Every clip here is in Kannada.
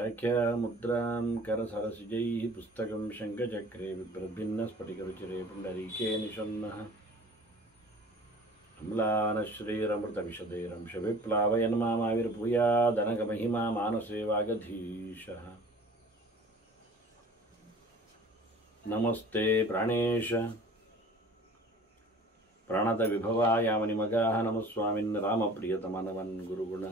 व्याख्यामुद्रां करसरसिजैः पुस्तकं शङ्खचक्रे बिभ्रद्भिन्नस्फटिकरुचिरे पुण्डरीके निषण्णः अम्लानश्रीरमृतविशदैरंशविप्लावयन् मामाविर्भूयादनघमहिमा मानसे वागधीशः। नमस्ते प्राणेश प्राणतविभवायामनिमगाः नमः स्वामिन् रामप्रियतमनवन् गुरुगुण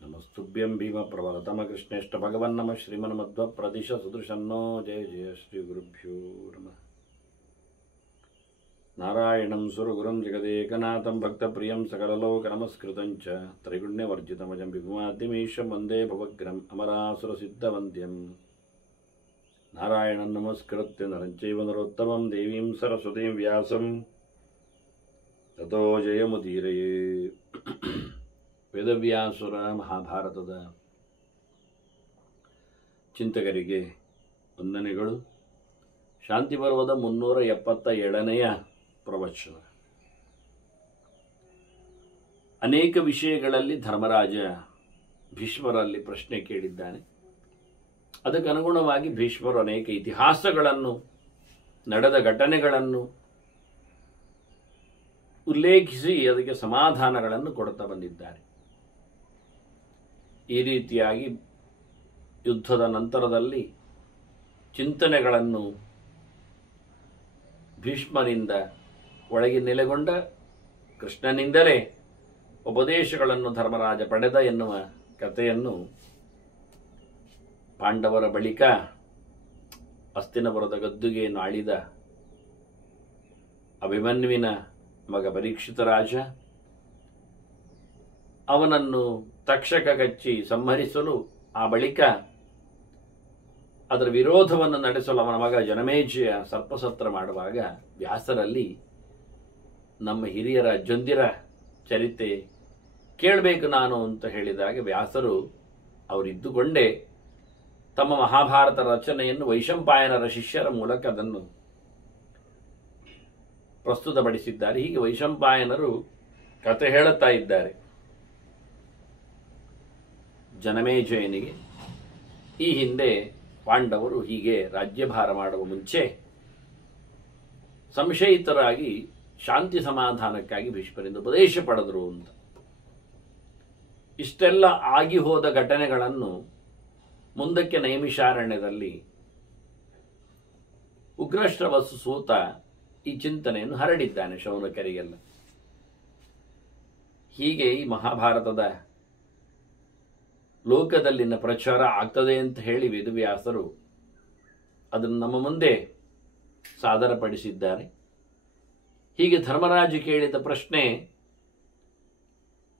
नमस्तुभ्यं भीमप्रबलतमकृष्णेष्ट भगवन् नमः श्रीमन्मध्वप्रदिश सुदृशन्नो जय जय श्रीगुरुभ्यो नमः। नारायणं सुरगुरुं जगदेकनाथं भक्तप्रियं सकललोकनमस्कृतं च त्रैगुण्यवर्जितमजं विभुमाद्यमीशं वन्दे भवग्रम् अमरासुरसिद्धवन्द्यं नारायणं नमस्कृत्य नरं चैव नरोत्तमं देवीं सरस्वतीं व्यासं ततो जयमुदीरये। ವೇದವ್ಯಾಸುರ ಮಹಾಭಾರತದ ಚಿಂತಕರಿಗೆ ವಂದನೆಗಳು. ಶಾಂತಿ ಪರ್ವದ 377ನೆಯ ಪ್ರವಚನ. ಅನೇಕ ವಿಷಯಗಳಲ್ಲಿ ಧರ್ಮರಾಜ ಭೀಷ್ಮರಲ್ಲಿ ಪ್ರಶ್ನೆ ಕೇಳಿದ್ದಾನೆ. ಅದಕ್ಕನುಗುಣವಾಗಿ ಭೀಷ್ಮರು ಅನೇಕ ಇತಿಹಾಸಗಳನ್ನು, ನಡೆದ ಘಟನೆಗಳನ್ನು ಉಲ್ಲೇಖಿಸಿ ಅದಕ್ಕೆ ಸಮಾಧಾನಗಳನ್ನು ಕೊಡುತ್ತಾ ಬಂದಿದ್ದಾರೆ. ಈ ರೀತಿಯಾಗಿ ಯುದ್ಧದ ನಂತರದಲ್ಲಿ ಚಿಂತನೆಗಳನ್ನು ಭೀಷ್ಮರಿಂದ ಒಳಗೆ ನೆಲೆಗೊಂಡ ಕೃಷ್ಣನಿಂದಲೇ ಉಪದೇಶಗಳನ್ನು ಧರ್ಮರಾಜ ಪಡೆದ ಎನ್ನುವ ಕಥೆಯನ್ನು ಪಾಂಡವರ ಬಳಿಕ ಹಸ್ತಿನಪುರದ ಗದ್ದುಗೆಯನ್ನು ಆಳಿದ ಅಭಿಮನ್ಯುವಿನ ಮಗ ಪರೀಕ್ಷಿತ ರಾಜ ಅವನನ್ನು ತಕ್ಷಕ ಕಚ್ಚಿ ಸಂಹರಿಸಲು, ಆ ಬಳಿಕ ಅದರ ವಿರೋಧವನ್ನು ನಡೆಸಲು ಅವನ ಮಗ ಜನಮೇಜಯ ಸರ್ಪಸತ್ರ ಮಾಡುವಾಗ ವ್ಯಾಸರಲ್ಲಿ ನಮ್ಮ ಹಿರಿಯರ ಜೊಂದಿರ ಚರಿತೆ ಕೇಳಬೇಕು ನಾನು ಅಂತ ಹೇಳಿದಾಗ ವ್ಯಾಸರು ಅವರಿದ್ದುಕೊಂಡೇ ತಮ್ಮ ಮಹಾಭಾರತ ರಚನೆಯನ್ನು ವೈಶಂಪಾಯನರ ಶಿಷ್ಯರ ಮೂಲಕ ಅದನ್ನು ಪ್ರಸ್ತುತಪಡಿಸಿದ್ದಾರೆ. ಹೀಗೆ ವೈಶಂಪಾಯನರು ಕತೆ ಹೇಳುತ್ತಾ ಇದ್ದಾರೆ. ಜನಮೇಜಯನಿಗೆ ಈ ಹಿಂದೆ ಪಾಂಡವರು ಹೀಗೆ ರಾಜ್ಯಭಾರ ಮಾಡುವ ಮುಂಚೆ ಸಂಶಯಿತರಾಗಿ ಶಾಂತಿ ಸಮಾಧಾನಕ್ಕಾಗಿ ಭೀಷ್ಮರಿಂದ ಉಪದೇಶ ಪಡೆದರು ಅಂತ. ಇಷ್ಟೆಲ್ಲ ಆಗಿ ಹೋದ ಘಟನೆಗಳನ್ನು ಮುಂದಕ್ಕೆ ನೈಮಿಷಾರಣ್ಯದಲ್ಲಿ ಉಗ್ರಶ್ರವಸ್ಸು ಸೂತ ಈ ಚಿಂತನೆಯನ್ನು ಹರಡಿದ್ದಾನೆ ಶೌನಕರಿಗೆಲ್ಲ. ಹೀಗೆ ಈ ಮಹಾಭಾರತದ ಲೋಕದಲ್ಲಿನ ಪ್ರಚಾರ ಆಗ್ತದೆ ಅಂತ ಹೇಳಿ ವೇದವ್ಯಾಸರು ಅದನ್ನು ನಮ್ಮ ಮುಂದೆ ಸಾದರಪಡಿಸಿದ್ದಾರೆ. ಹೀಗೆ ಧರ್ಮರಾಜ ಕೇಳಿದ ಪ್ರಶ್ನೆ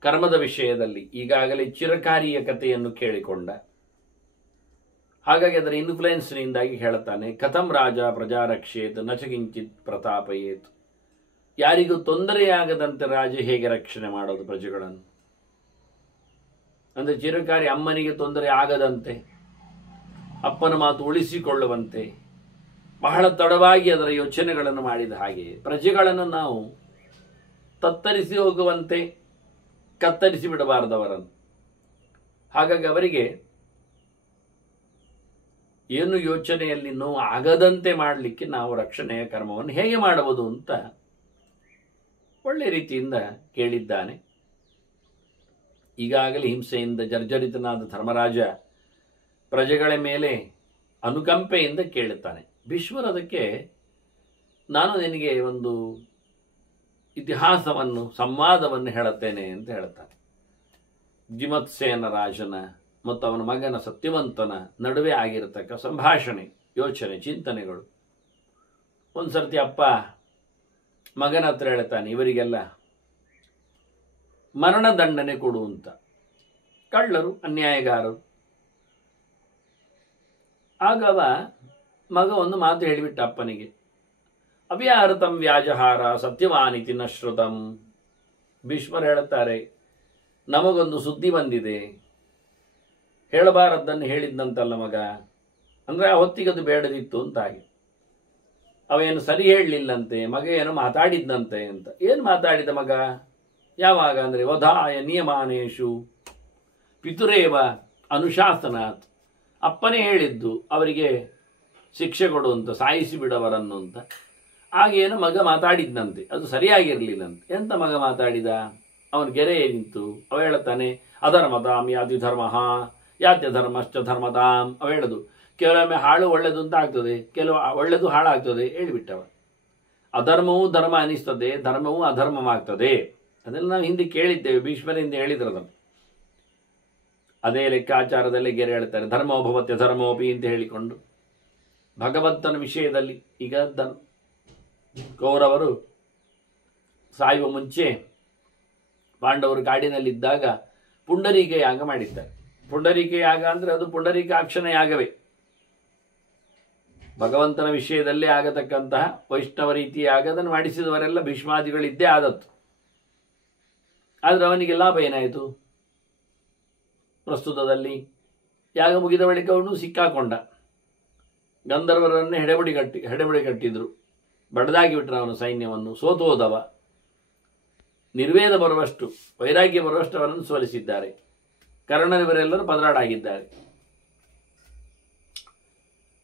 ಕರ್ಮದ ವಿಷಯದಲ್ಲಿ ಈಗಾಗಲೇ ಚಿರಕಾರಿಯ ಕಥೆಯನ್ನು ಕೇಳಿಕೊಂಡ. ಹಾಗಾಗಿ ಅದರ ಇನ್ಫ್ಲುಯೆನ್ಸ್ನಿಂದಾಗಿ ಹೇಳುತ್ತಾನೆ, ಕಥಂ ರಾಜ ಪ್ರಜಾರಕ್ಷೇತ್ ನಚ ಕಿಂಚಿತ್ ಪ್ರತಾಪಯೇತ್. ಯಾರಿಗೂ ತೊಂದರೆಯಾಗದಂತೆ ರಾಜ ಹೇಗೆ ರಕ್ಷಣೆ ಮಾಡೋದು ಪ್ರಜೆಗಳನ್ನು? ಅಂದರೆ ಚಿರಕಾರಿ ಅಮ್ಮನಿಗೆ ತೊಂದರೆ ಆಗದಂತೆ, ಅಪ್ಪನ ಮಾತು ಉಳಿಸಿಕೊಳ್ಳುವಂತೆ ಬಹಳ ತಡವಾಗಿ ಅದರ ಯೋಚನೆಗಳನ್ನು ಮಾಡಿದ ಹಾಗೆ ಪ್ರಜೆಗಳನ್ನು ನಾವು ತತ್ತರಿಸಿ ಹೋಗುವಂತೆ ಕತ್ತರಿಸಿ ಬಿಡಬಾರದವರನ್ನು. ಹಾಗಾಗಿ ಅವರಿಗೆ ಏನು ಯೋಚನೆಯಲ್ಲಿ ನೋವು ಆಗದಂತೆ ಮಾಡಲಿಕ್ಕೆ ನಾವು ರಕ್ಷಣೆಯ ಕರ್ಮವನ್ನು ಹೇಗೆ ಮಾಡುವುದು ಅಂತ ಒಳ್ಳೆ ರೀತಿಯಿಂದ ಕೇಳಿದ್ದಾನೆ. ಈಗಾಗಲೇ ಹಿಂಸೆಯಿಂದ ಜರ್ಜರಿತನಾದ ಧರ್ಮರಾಜ ಪ್ರಜೆಗಳ ಮೇಲೆ ಅನುಕಂಪೆಯಿಂದ ಕೇಳುತ್ತಾನೆ. ಭೀಷ್ಮರು ಅದಕ್ಕೆ ನಾನು ನಿನಗೆ ಒಂದು ಇತಿಹಾಸವನ್ನು, ಸಂವಾದವನ್ನು ಹೇಳುತ್ತೇನೆ ಅಂತ ಹೇಳ್ತಾನೆ. ಜಿಮತ್ಸೇನ ರಾಜನ ಮತ್ತು ಅವನ ಮಗನ ಸತ್ಯವಂತನ ನಡುವೆ ಆಗಿರತಕ್ಕ ಸಂಭಾಷಣೆ, ಯೋಚನೆ, ಚಿಂತನೆಗಳು. ಒಂದು ಸರ್ತಿ ಅಪ್ಪ ಮಗನ ಹತ್ರ ಹೇಳ್ತಾನೆ, ಇವರಿಗೆಲ್ಲ ಮರಣದಂಡನೆ ಕೊಡು ಅಂತ. ಕಳ್ಳರು, ಅನ್ಯಾಯಗಾರರು. ಆಗವ ಮಗ ಒಂದು ಮಾತು ಹೇಳಿಬಿಟ್ಟ ಅಪ್ಪನಿಗೆ, ಅವ್ಯಾಹೃತಂ ವ್ಯಾಜಹಾರ ಸತ್ಯವಾನಿತಿ ನ ಶ್ರುತಂ. ಭೀಷ್ಮರು ಹೇಳುತ್ತಾರೆ, ನಮಗೊಂದು ಸುದ್ದಿ ಬಂದಿದೆ, ಹೇಳಬಾರದ್ದನ್ನು ಹೇಳಿದ್ದಂತಲ್ಲ ಮಗ. ಅಂದರೆ ಆ ಹೊತ್ತಿಗದು ಬೇಡದಿತ್ತು ಅಂತಾಗಿ. ಅವೇನು ಸರಿ ಹೇಳಲಿಲ್ಲಂತೆ, ಮಗ ಏನೋ ಮಾತಾಡಿದ್ದಂತೆ ಅಂತ. ಏನು ಮಾತಾಡಿದ ಮಗ? ಯಾವಾಗ ಅಂದರೆ ವಧಾಯ ನಿಯಮಾನೇಶು ಪಿತುರೇವ ಅನುಶಾಸನಾತ್, ಅಪ್ಪನೇ ಹೇಳಿದ್ದು ಅವರಿಗೆ ಶಿಕ್ಷೆ ಕೊಡು ಅಂತ, ಸಾಯಿಸಿ ಬಿಡವರನ್ನು ಅಂತ. ಆಗೇನು ಮಗ ಮಾತಾಡಿದ್ನಂತೆ, ಅದು ಸರಿಯಾಗಿರಲಿಲ್ಲಂತೆ. ಎಂತ ಮಗ ಮಾತಾಡಿದ? ಅವನ ಗೆರೆ ನಿಂತು ಅವ ಹೇಳುತ್ತಾನೆ, ಅಧರ್ಮತಾಂ ಯಾತಿ ಧರ್ಮ ಯಾತ್ಯ ಧರ್ಮಶ್ಚ ಧರ್ಮತಾಂ. ಅವ ಹೇಳೋದು ಕೆಲವೊಮ್ಮೆ ಹಾಳು ಒಳ್ಳೆದು ಅಂತ ಆಗ್ತದೆ, ಕೆಲವು ಒಳ್ಳೆದು ಹಾಳಾಗ್ತದೆ ಹೇಳಿಬಿಟ್ಟವ. ಅಧರ್ಮವೂ ಧರ್ಮ ಅನಿಸ್ತದೆ, ಧರ್ಮವೂ ಅಧರ್ಮವಾಗ್ತದೆ. ಅದೆಲ್ಲ ನಾವು ಹಿಂದೆ ಕೇಳಿದ್ದೇವೆ, ಭೀಷ್ಮರಿಂದ ಹೇಳಿದ್ರದನ್ನು. ಅದೇ ಲೆಕ್ಕಾಚಾರದಲ್ಲಿ ಗೆರೆ ಹೇಳ್ತಾರೆ, ಧರ್ಮೋಭವತ್ಯ ಧರ್ಮೋಪಿ ಅಂತ ಹೇಳಿಕೊಂಡು ಭಗವಂತನ ವಿಷಯದಲ್ಲಿ. ಈಗ ಕೌರವರು ಸಾಯುವ ಮುಂಚೆ ಪಾಂಡವರು ಕಾಡಿನಲ್ಲಿದ್ದಾಗ ಪುಂಡರೀಕ ಯಾಗ ಮಾಡಿದ್ದಾರೆ. ಪುಂಡರೀಕ ಯಾಗ ಅಂದರೆ ಅದು ಪುಂಡರೀಕಾಕ್ಷನ ಯಾಗವೇ. ಭಗವಂತನ ವಿಷಯದಲ್ಲೇ ಆಗತಕ್ಕಂತಹ ವೈಷ್ಣವ ರೀತಿಯ ಯಾಗದನ್ನು ಮಾಡಿಸಿದವರೆಲ್ಲ ಭೀಷ್ಮಾದಿಗಳಿದ್ದೇ ಆದದ್ದು. ಆದರೆ ಅವನಿಗೆ ಲಾಭ ಏನಾಯಿತು? ಪ್ರಸ್ತುತದಲ್ಲಿ ಯಾಗ ಮುಗಿದ ಬಳಿಕ ಅವನು ಸಿಕ್ಕಾಕೊಂಡ. ಗಂಧರ್ವರನ್ನೇ ಹೆಡೆಬಡಿ ಕಟ್ಟಿದ್ರು, ಬಡದಾಗಿ ಬಿಟ್ರ ಅವನ ಸೈನ್ಯವನ್ನು. ಸೋತು ಹೋದವ. ನಿರ್ವೇದ ಬರುವಷ್ಟು, ವೈರಾಗ್ಯ ಬರುವಷ್ಟು ಅವರನ್ನು ಸೋಲಿಸಿದ್ದಾರೆ. ಕರ್ಣನಿವರೆಲ್ಲರೂ ಪದರಾಡಾಗಿದ್ದಾರೆ.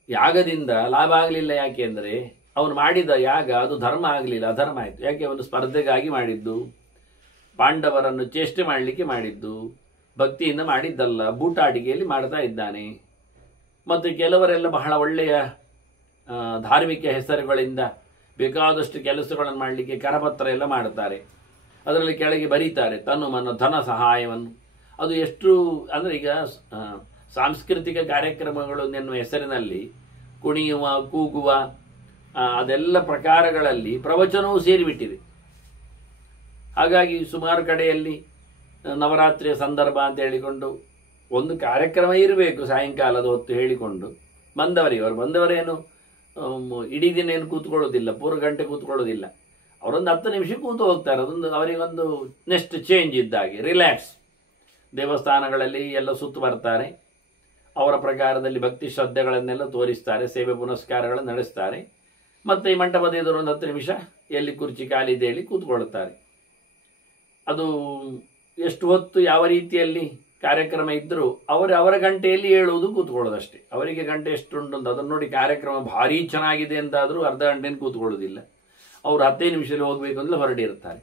ಯಾಗದಿಂದ ಲಾಭ ಆಗಲಿಲ್ಲ. ಯಾಕೆ ಅಂದರೆ ಅವನು ಮಾಡಿದ ಯಾಗ ಅದು ಧರ್ಮ ಆಗಲಿಲ್ಲ, ಅಧರ್ಮ ಆಯಿತು. ಯಾಕೆ? ಅವನು ಸ್ಪರ್ಧೆಗಾಗಿ ಮಾಡಿದ್ದು, ಪಾಂಡವರನ್ನು ಚೇಷ್ಟೆ ಮಾಡಲಿಕ್ಕೆ ಮಾಡಿದ್ದು, ಭಕ್ತಿಯಿಂದ ಮಾಡಿದ್ದಲ್ಲ, ಬೂಟಾಟಿಕೆಯಲ್ಲಿ ಮಾಡ್ತಾ ಇದ್ದಾನೆ. ಮತ್ತು ಕೆಲವರೆಲ್ಲ ಬಹಳ ಒಳ್ಳೆಯ ಧಾರ್ಮಿಕ ಹೆಸರುಗಳಿಂದ ಬೇಕಾದಷ್ಟು ಕೆಲಸಗಳನ್ನು ಮಾಡಲಿಕ್ಕೆ ಕರಪತ್ರ ಎಲ್ಲ ಮಾಡ್ತಾರೆ. ಅದರಲ್ಲಿ ಕೆಳಗೆ ಬರೀತಾರೆ ತನು ಮನ ಧನ ಸಹಾಯವನ್ನು. ಅದು ಎಷ್ಟು ಅಂದರೆ ಈಗ ಸಾಂಸ್ಕೃತಿಕ ಕಾರ್ಯಕ್ರಮಗಳು ಎನ್ನುವ ಹೆಸರಿನಲ್ಲಿ ಕುಣಿಯುವ, ಕೂಗುವ, ಅದೆಲ್ಲ ಪ್ರಕಾರಗಳಲ್ಲಿ ಪ್ರವಚನವೂ ಸೇರಿಬಿಟ್ಟಿದೆ. ಹಾಗಾಗಿ ಸುಮಾರು ಕಡೆಯಲ್ಲಿ ನವರಾತ್ರಿಯ ಸಂದರ್ಭ ಅಂತ ಹೇಳಿಕೊಂಡು ಒಂದು ಕಾರ್ಯಕ್ರಮ ಇರಬೇಕು ಸಾಯಂಕಾಲದ ಹೊತ್ತು ಹೇಳಿಕೊಂಡು ಅವರು ಬಂದವರೇನು ಇಡೀ ದಿನ ಏನು ಕೂತ್ಕೊಳ್ಳೋದಿಲ್ಲ, ಪೂರ್ವ ಗಂಟೆ ಕೂತ್ಕೊಳ್ಳೋದಿಲ್ಲ. ಅವರೊಂದು 10 ನಿಮಿಷ ಕೂತು ಹೋಗ್ತಾರೆ. ಅದೊಂದು ಅವರಿಗೊಂದು ನೆಕ್ಸ್ಟ್ ಚೇಂಜ್ ಇದ್ದಾಗೆ, ರಿಲ್ಯಾಕ್ಸ್. ದೇವಸ್ಥಾನಗಳಲ್ಲಿ ಎಲ್ಲ ಸುತ್ತು ಬರ್ತಾರೆ, ಅವರ ಪ್ರಕಾರದಲ್ಲಿ ಭಕ್ತಿ ಶ್ರದ್ಧೆಗಳನ್ನೆಲ್ಲ ತೋರಿಸ್ತಾರೆ, ಸೇವೆ ಪುನಸ್ಕಾರಗಳನ್ನು ನಡೆಸ್ತಾರೆ. ಮತ್ತು ಈ ಮಂಟಪದ ಎದುರು ಒಂದು 10 ನಿಮಿಷ ಎಲ್ಲಿ ಕುರ್ಚಿ ಖಾಲಿದೆ ಹೇಳಿ ಕೂತ್ಕೊಳ್ತಾರೆ. ಅದು ಎಷ್ಟು ಹೊತ್ತು ಯಾವ ರೀತಿಯಲ್ಲಿ ಕಾರ್ಯಕ್ರಮ ಇದ್ದರೂ ಅವರ ಗಂಟೆಯಲ್ಲಿ ಹೇಳುವುದು ಕೂತ್ಕೊಳ್ಳೋದಷ್ಟೇ. ಅವರಿಗೆ ಗಂಟೆ ಎಷ್ಟುಂಟು ಅಂತ ಅದನ್ನು ನೋಡಿ ಕಾರ್ಯಕ್ರಮ ಭಾರೀ ಚೆನ್ನಾಗಿದೆ ಅಂತಾದರೂ ಅರ್ಧ ಗಂಟೆಯನ್ನು ಕೂತ್ಕೊಳ್ಳೋದಿಲ್ಲ. ಅವರು 15 ನಿಮಿಷದಲ್ಲಿ ಹೋಗಬೇಕು ಅಂದರೆ ಹೊರಡಿರ್ತಾರೆ.